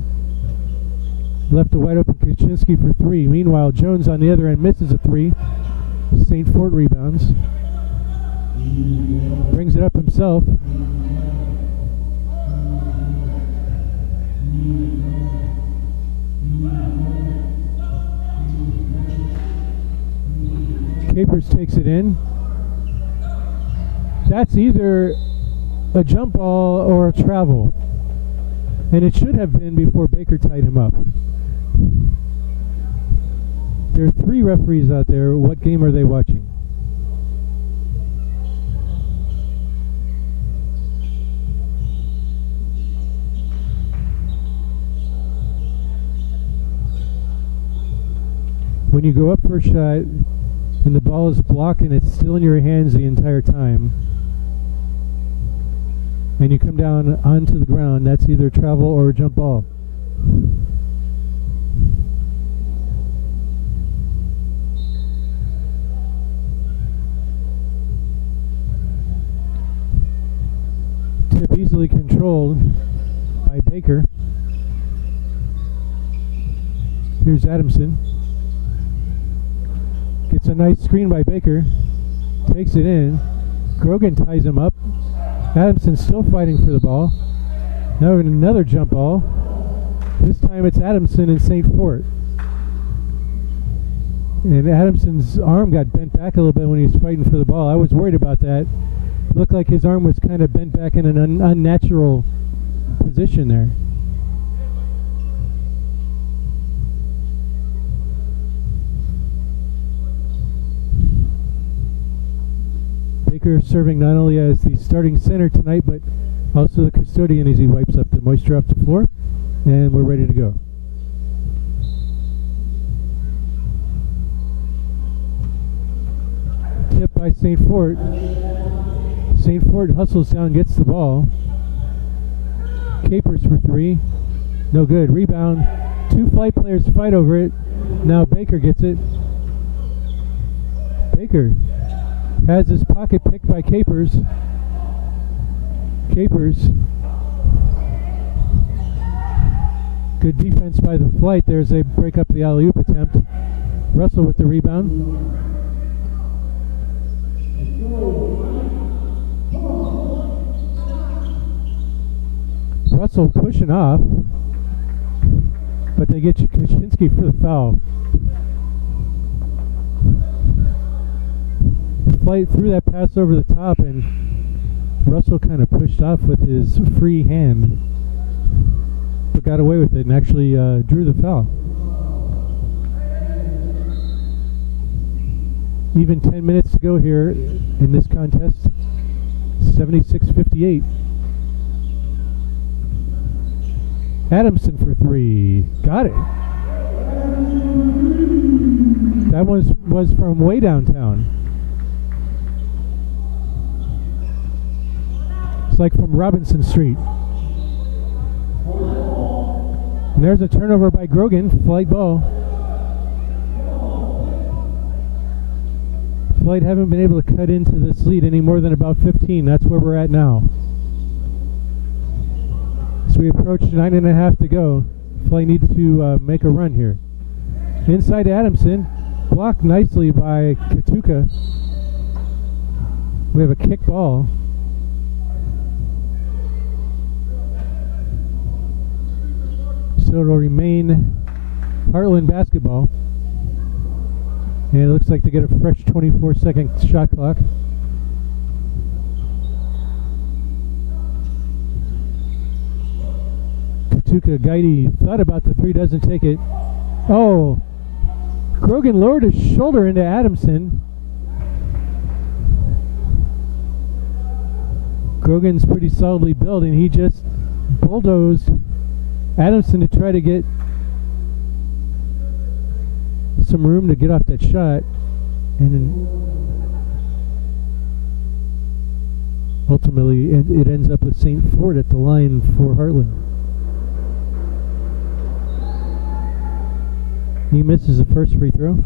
Left a wide open Kaczynski for three. Meanwhile, Jones on the other end misses a three. St. Fort rebounds. Brings it up himself. Capers takes it in. That's either a jump ball or a travel. And it should have been before Baker tied him up. There are three referees out there. What game are they watching? When you go up for a shot and the ball is blocked and it's still in your hands the entire time, and you come down onto the ground, that's either travel or a jump ball. Tip easily controlled by Baker. Here's Adamson. Gets a nice screen by Baker. Takes it in. Grogan ties him up. Adamson still fighting for the ball. Now another jump ball. This time it's Adamson and St. Fort. And Adamson's arm got bent back a little bit when he was fighting for the ball. I was worried about that. It looked like his arm was kind of bent back in an unnatural position there. Baker serving not only as the starting center tonight, but also the custodian as he wipes up the moisture off the floor. And we're ready to go. Tip by St. Fort. St. Fort hustles down, gets the ball. Capers for three. No good. Rebound. Two flight players fight over it. Now Baker gets it. Baker has his pocket picked by Capers. Capers. Good defense by the flight. There's a break up the alley-oop attempt. Russell with the rebound. Russell pushing off, but they get Kaczynski for the foul. The flight threw that pass over the top, and Russell kind of pushed off with his free hand, but got away with it and actually drew the foul. Even 10 minutes to go here in this contest. 76-58. Adamson for three. Got it. That was from way downtown. It's like from Robinson Street. And there's a turnover by Grogan. Flight ball. Flight haven't been able to cut into this lead any more than about 15. That's where we're at now. As we approach 9.5 to go, Flight needs to make a run here. Inside Adamson, blocked nicely by Katuka. We have a kick ball. So it'll remain Heartland basketball. And it looks like they get a fresh 24-second shot clock. Katuka Gaidi thought about the three, doesn't take it. Oh, Grogan lowered his shoulder into Adamson. Grogan's pretty solidly built, and he just bulldozed Adamson to try to get some room to get off that shot, and then ultimately it ends up with St. Ford at the line for Heartland. He misses the first free throw.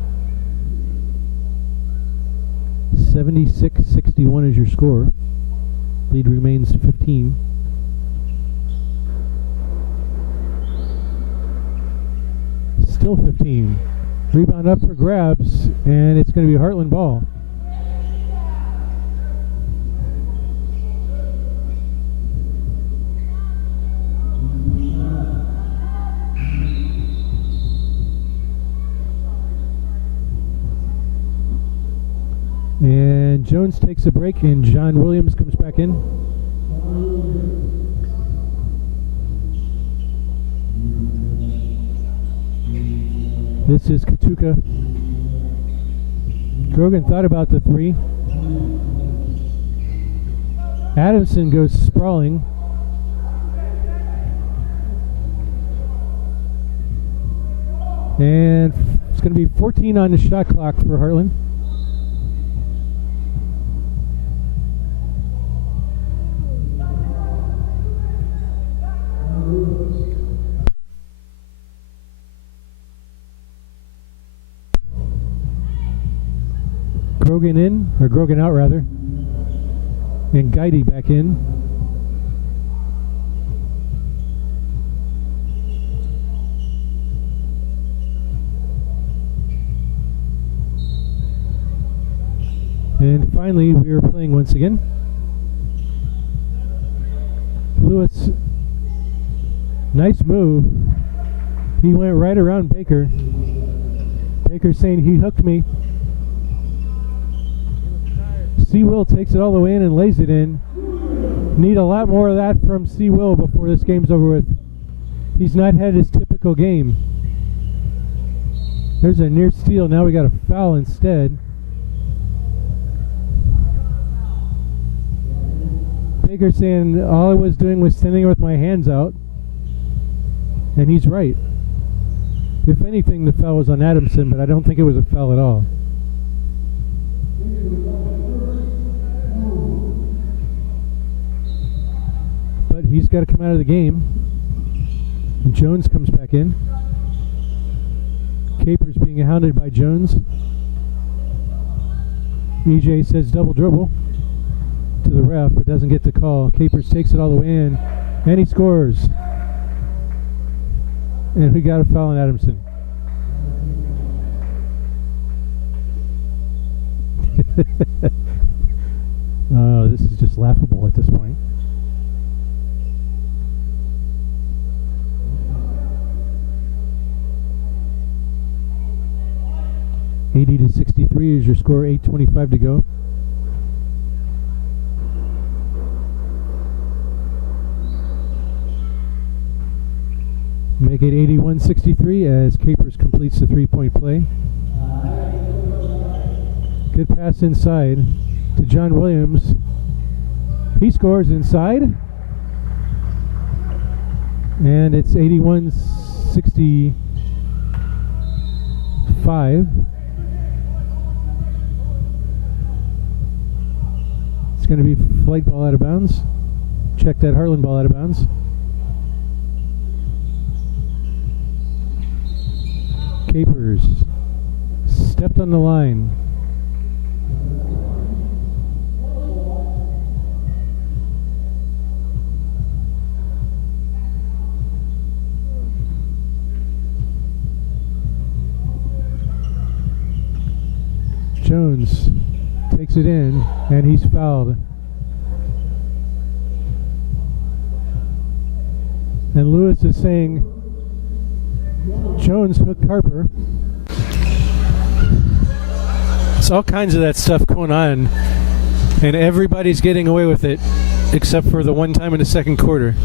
76-61 is your score. Lead remains 15. Still 15. Rebound up for grabs, and it's going to be a Heartland ball. And Jones takes a break, and John Williams comes back in. This is Katuka. Grogan thought about the three. Adamson goes sprawling. And it's going to be 14 on the shot clock for Heartland. Grogan in, or Grogan out rather, and Guidey back in. And finally, we are playing once again. Lewis, nice move. He went right around Baker. Baker saying he hooked me. Will takes it all the way in and lays it in. Need a lot more of that from Will before this game's over with. He's not had his typical game. There's a near steal. Now we got a foul instead. Baker saying all I was doing was standing there with my hands out. And he's right. If anything, the foul was on Adamson, but I don't think it was a foul at all. But he's got to come out of the game. And Jones comes back in. Capers being hounded by Jones. EJ says double dribble to the ref, but doesn't get the call. Capers takes it all the way in, and he scores. And we got a foul on Adamson. This is just laughable at this point. (80 to 63 is your score. 8:25 to go. Make it 81-63 as Capers completes the three-point play. Good pass inside to John Williams. He scores inside. And it's 81-65. It's going to be flight ball out of bounds. Check that Heartland ball out of bounds. Capers stepped on the line. Jones takes it in, and he's fouled. And Lewis is saying Jones hooked Harper. It's all kinds of that stuff going on, and everybody's getting away with it except for the one time in the second quarter.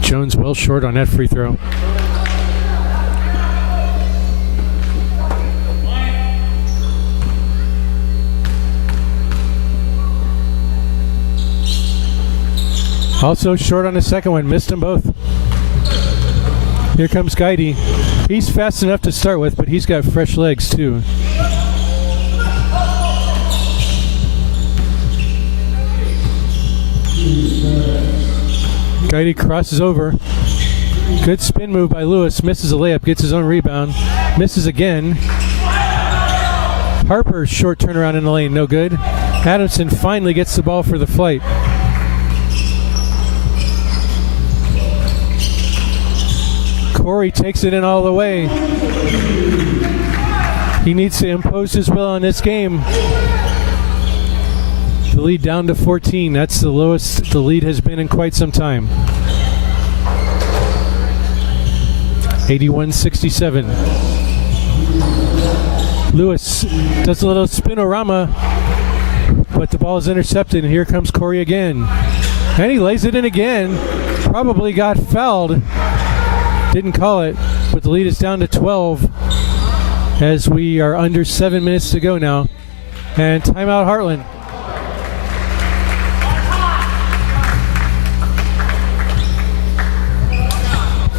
Jones well short on that free throw. Also short on the second one. Missed them both. Here comes Guidey. He's fast enough to start with, but he's got fresh legs too. Guidey crosses over. Good spin move by Lewis. Misses a layup. Gets his own rebound. Misses again. Harper's short turnaround in the lane. No good. Adamson finally gets the ball for the flight. Corey takes it in all the way. He needs to impose his will on this game. The lead down to 14. That's the lowest the lead has been in quite some time. 81-67. Lewis does a little spinorama, but the ball is intercepted, and here comes Corey again. And he lays it in again. Probably got fouled. Didn't call it, but the lead is down to 12 as we are under 7 minutes to go now. And timeout Heartland.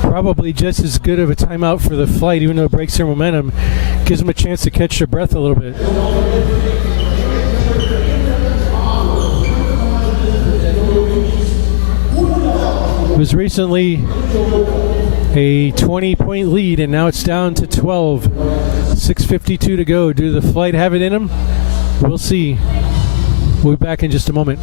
Probably just as good of a timeout for the flight, even though it breaks their momentum. Gives them a chance to catch their breath a little bit. It was recently a 20-point lead, and now it's down to 12. 6:52 to go. Do the flight have it in them? We'll see. We'll be back in just a moment.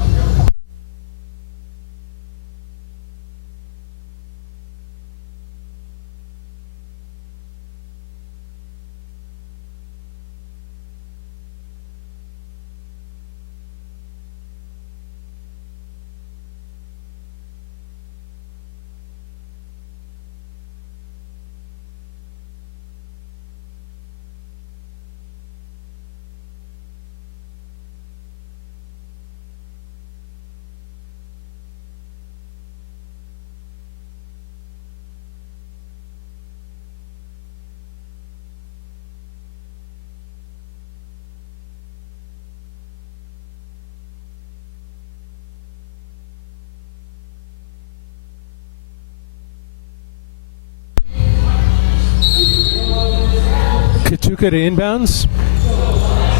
Katuka to inbounds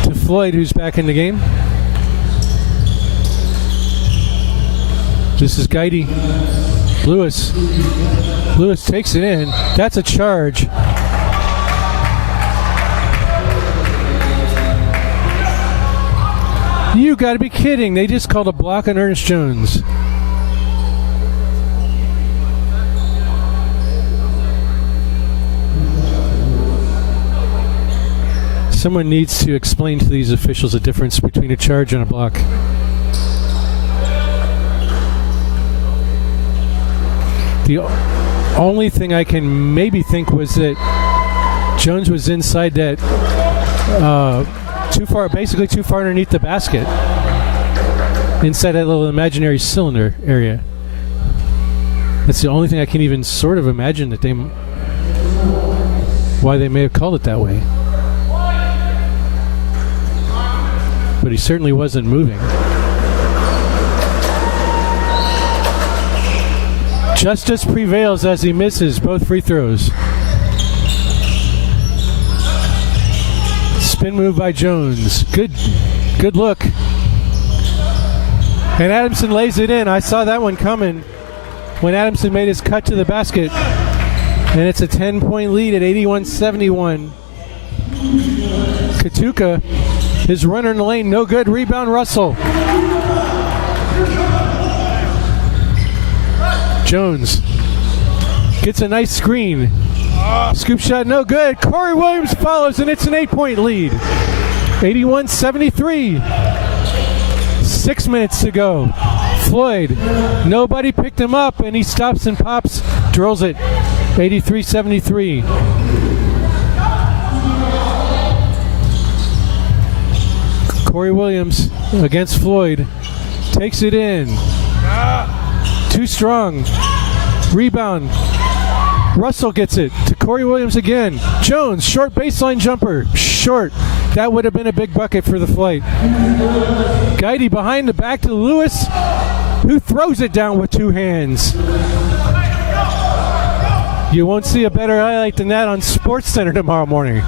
to Floyd, who's back in the game. This is Guidey. Lewis takes it in. That's a charge. You got to be kidding. They just called a block on Ernest Jones. Someone needs to explain to these officials the difference between a charge and a block. The only thing I can maybe think was that Jones was inside that basically too far underneath the basket, inside that little imaginary cylinder area. That's the only thing I can even sort of imagine why they may have called it that way. But he certainly wasn't moving. Justice prevails as he misses both free throws. Spin move by Jones. Good look. And Adamson lays it in. I saw that one coming when Adamson made his cut to the basket. And it's a 10-point lead at 81-71. Katuka, his runner in the lane, no good. Rebound, Russell. Jones gets a nice screen. Scoop shot, no good. Corey Williams follows, and it's an 8-point lead. 81-73. 6 minutes to go. Floyd, nobody picked him up, and he stops and pops, drills it. 83-73. Corey Williams against Floyd. Takes it in. Too strong. Rebound. Russell gets it to Corey Williams again. Jones, short baseline jumper. Short. That would have been a big bucket for the flight. Guidey behind the back to Lewis. who throws it down with two hands. You won't see a better highlight than that on SportsCenter tomorrow morning.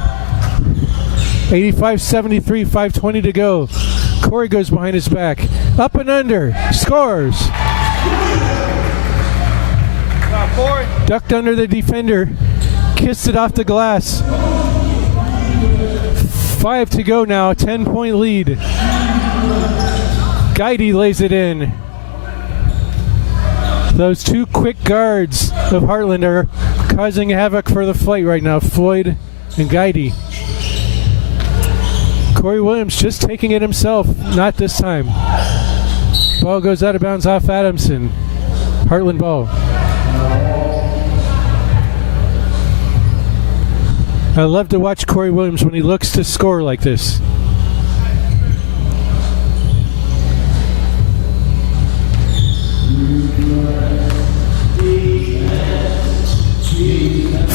85-73, 5:20 to go. Corey goes behind his back. Up and under. Scores. Ducked under the defender. Kissed it off the glass. 5 to go now. 10-point lead. Guidey lays it in. Those two quick guards of Heartland are causing havoc for the flight right now. Floyd and Guidey. Corey Williams just taking it himself. Not this time. Ball goes out of bounds off Adamson. Heartland ball. I love to watch Corey Williams when he looks to score like this.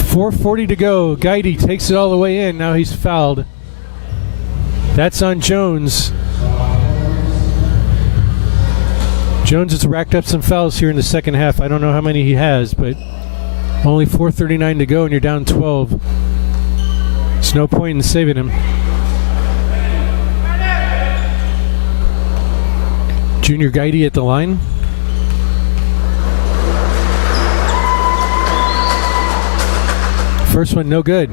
.440 to go. Guidey takes it all the way in. Now he's fouled. That's on Jones. Jones has racked up some fouls here in the second half. I don't know how many he has, but only 4:39 to go and you're down 12. There's no point in saving him. Junior Guidey at the line. First one, no good.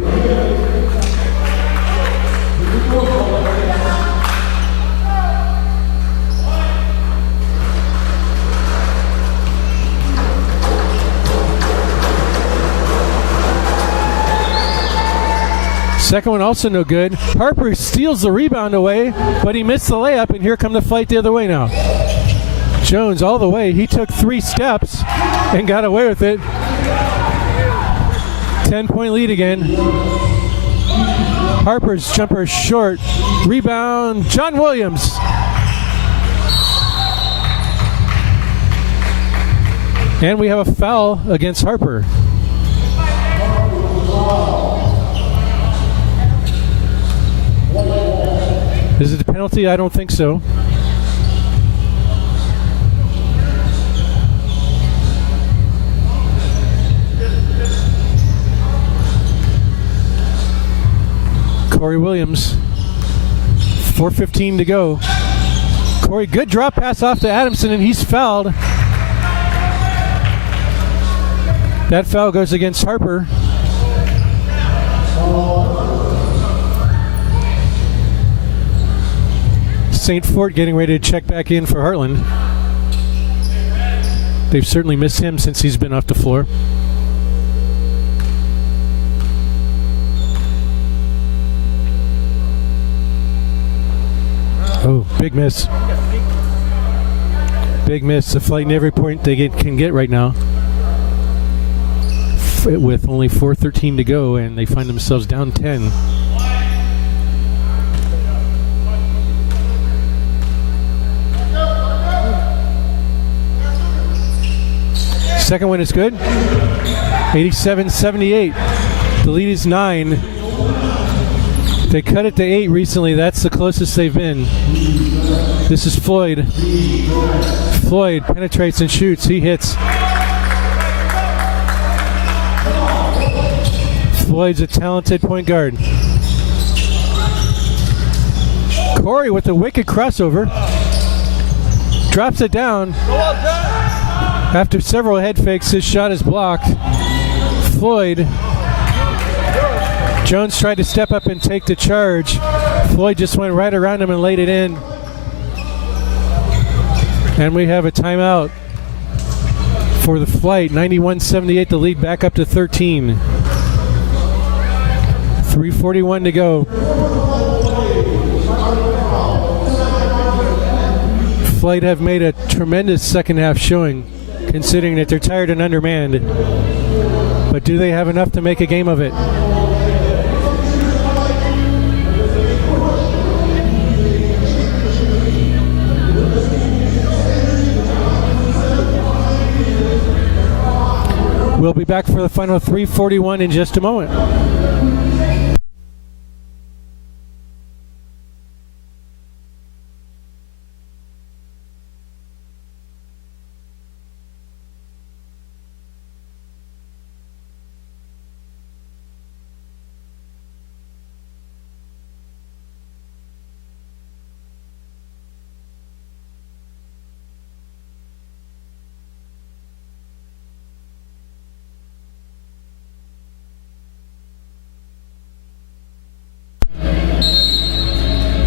Second one also no good. Harper steals the rebound away, but he missed the layup, and here come the flight the other way now. Jones all the way. He took 3 steps and got away with it. 10-point lead again. Harper's jumper is short. Rebound, John Williams. And we have a foul against Harper. Is it a penalty? I don't think so. Corey Williams, 4:15 to go. Corey, good drop pass off to Adamson, and he's fouled. That foul goes against Harper. St. Fort getting ready to check back in for Heartland. They've certainly missed him since he's been off the floor. Oh, big miss. Big miss. The Fighting every point they can get right now. With only 4:13 to go, and they find themselves down 10. Second one is good. 87-78. The lead is 9. They cut it to 8 recently. That's the closest they've been. This is Floyd. Floyd penetrates and shoots. He hits. Floyd's a talented point guard. Corey with a wicked crossover. Drops it down. After several head fakes, his shot is blocked. Floyd. Jones tried to step up and take the charge. Floyd just went right around him and laid it in. And we have a timeout for the Flight. 91-78, the lead back up to 13. 3:41 to go. Flight have made a tremendous second half showing, considering that they're tired and undermanned. But do they have enough to make a game of it? We'll be back for the final 3:41 in just a moment.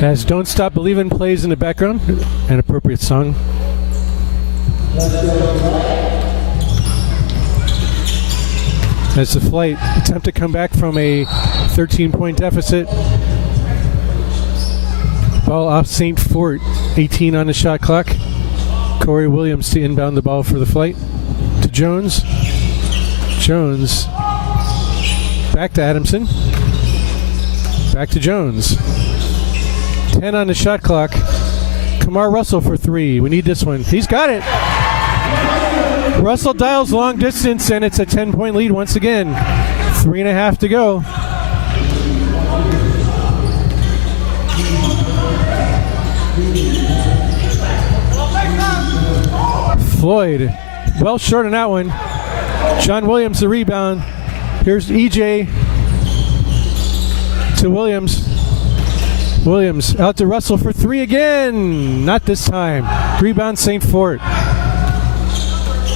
As Don't Stop Believin' plays in the background, an appropriate song. As the flight attempt to come back from a 13-point deficit. Ball off St. Fort, 18 on the shot clock. Corey Williams to inbound the ball for the flight. To Jones. Jones. Back to Adamson. Back to Jones. 10 on the shot clock. Kamar Russell for 3. We need this one. He's got it. Russell dials long distance, and it's a 10-point lead once again. 3.5 to go. Floyd, well short on that one. John Williams the rebound. Here's EJ to Williams. Williams out to Russell for 3 again. Not this time. Rebound St. Fort.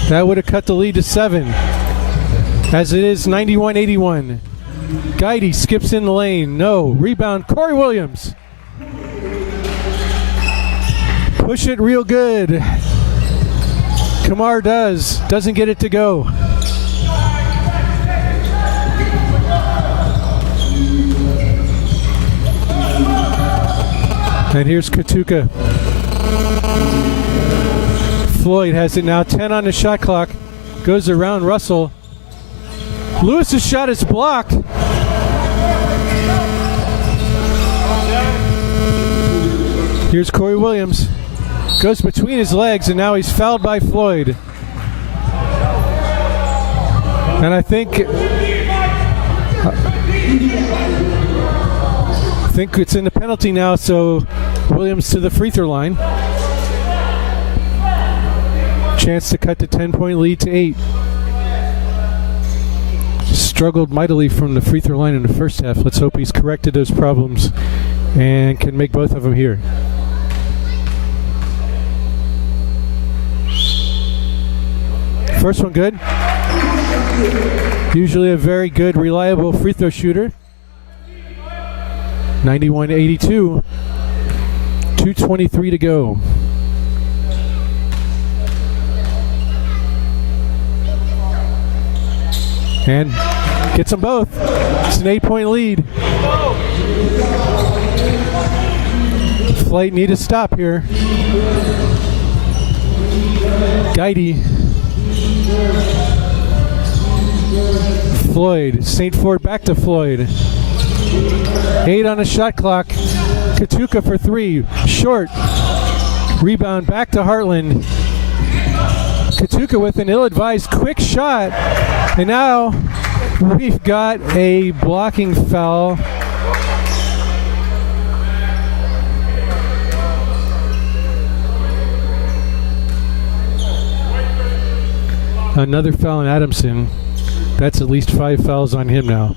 That would have cut the lead to 7. As it is 91-81. Guidey skips in the lane. No. Rebound Corey Williams. Push it real good. Kamar doesn't get it to go. And here's Katuka. Floyd has it now, 10 on the shot clock. Goes around Russell. Lewis's shot is blocked. Here's Corey Williams. Goes between his legs, and now he's fouled by Floyd. And I think it's in the penalty now, so Williams to the free throw line. Chance to cut the 10-point lead to 8. Struggled mightily from the free throw line in the first half. Let's hope he's corrected those problems and can make both of them here. First one good. Usually a very good, reliable free throw shooter. 91-82. 2:23 to go. And gets them both. It's an 8-point lead. Flight need to stop here. Guidey. Floyd. St. Fort back to Floyd. 8 on the shot clock. Katuka for 3. Short. Rebound back to Heartland. Katuka with an ill-advised quick shot. And now we've got a blocking foul. Another foul on Adamson. That's at least 5 fouls on him now.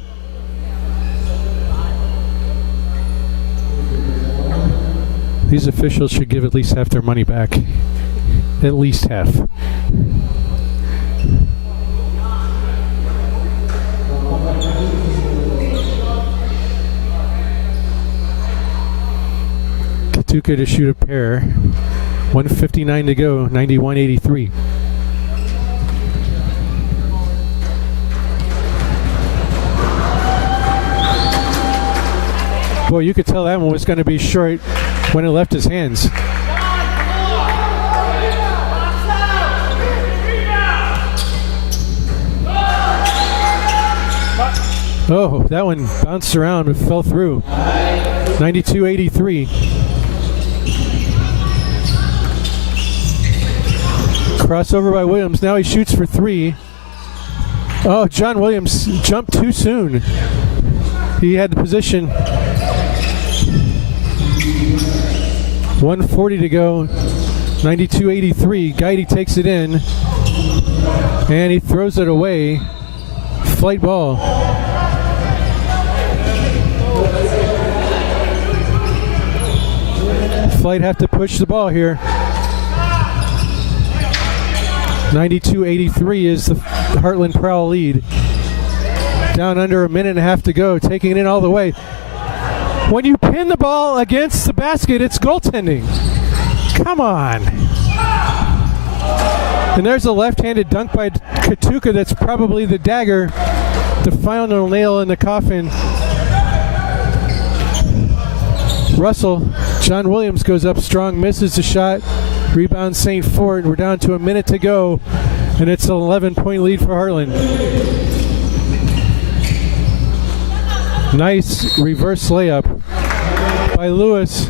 These officials should give at least half their money back. At least half. Katuka to shoot a pair. 1:59 to go. 91-83. Boy, you could tell that one was going to be short when it left his hands. Oh, that one bounced around and fell through. 92-83. Crossover by Williams. Now he shoots for 3. Oh, John Williams jumped too soon. He had the position. 1:40 to go. 92-83. Guidey takes it in. And he throws it away. Flight ball. Flight have to push the ball here. 92-83 is the Heartland Prowl lead. Down under a minute and a half to go. Taking it in all the way. When you pin the ball against the basket, it's goaltending. Come on. And there's a left-handed dunk by Katuka that's probably the dagger, the final nail in the coffin. Russell, John Williams goes up strong, misses the shot. Rebound St. Fort. We're down to a minute to go, and it's an 11-point lead for Heartland. Nice reverse layup by Lewis.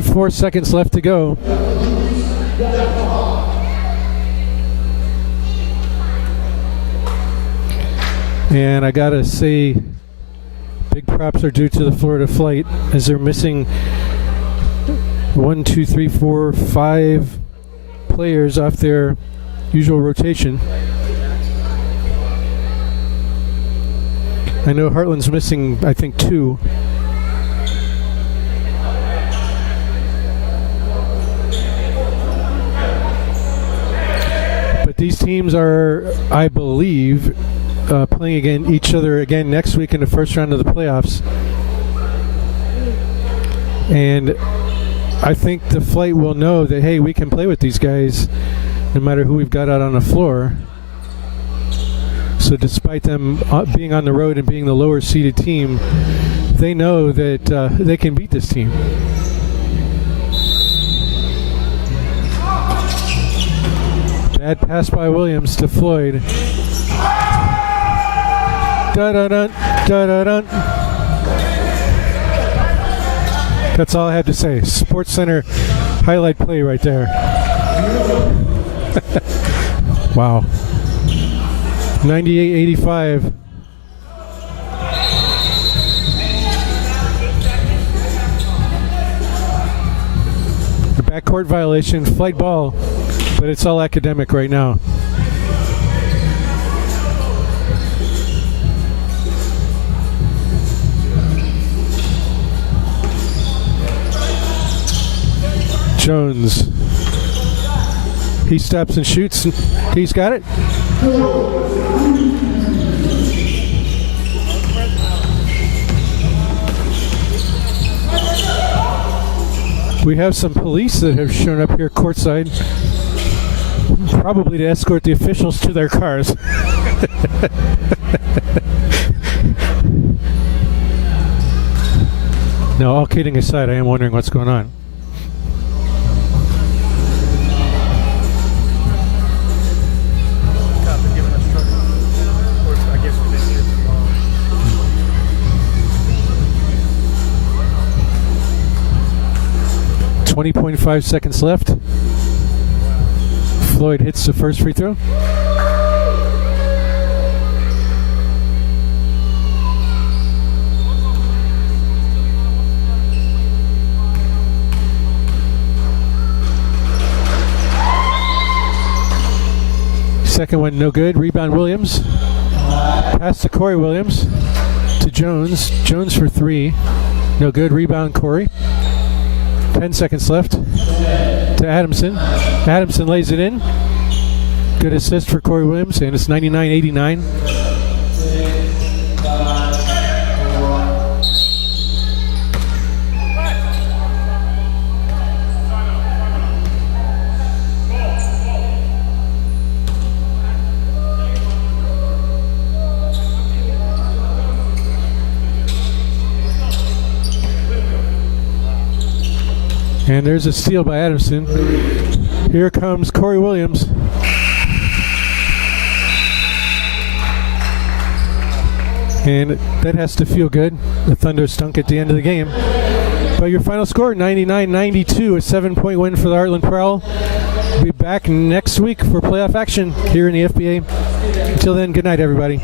.4 seconds left to go. And I gotta say, big props are due to the Florida Flight as they're missing 1, 2, 3, 4, 5 players off their usual rotation. I know Heartland's missing, I think, 2. But these teams are, I believe, playing again each other again next week in the first round of the playoffs. And I think the Flight will know that, hey, we can play with these guys no matter who we've got out on the floor. So despite them being on the road and being the lower seeded team, they know that they can beat this team. Bad pass by Williams to Floyd. Da-da-dun, da-da-dun. That's all I had to say. Sports Center highlight play right there. Wow. 98-85. The backcourt violation, Flight ball, but it's all academic right now. Jones. He steps and shoots. He's got it. We have some police that have shown up here courtside, probably to escort the officials to their cars. No, all kidding aside, I am wondering what's going on. .5 seconds left. Floyd hits the first free throw. Second one no good. Rebound Williams. Pass to Corey Williams. To Jones. Jones for 3. No good. Rebound Corey. 10 seconds left to Adamson. Adamson lays it in. Good assist for Corey Williams, and it's 99-89. And there's a steal by Adamson. Here comes Corey Williams. And that has to feel good. The Thunder stunk at the end of the game. But your final score, 99-92, a 7-point win for the Heartland Prowl. We'll be back next week for playoff action here in the FBA. Until then, good night, everybody.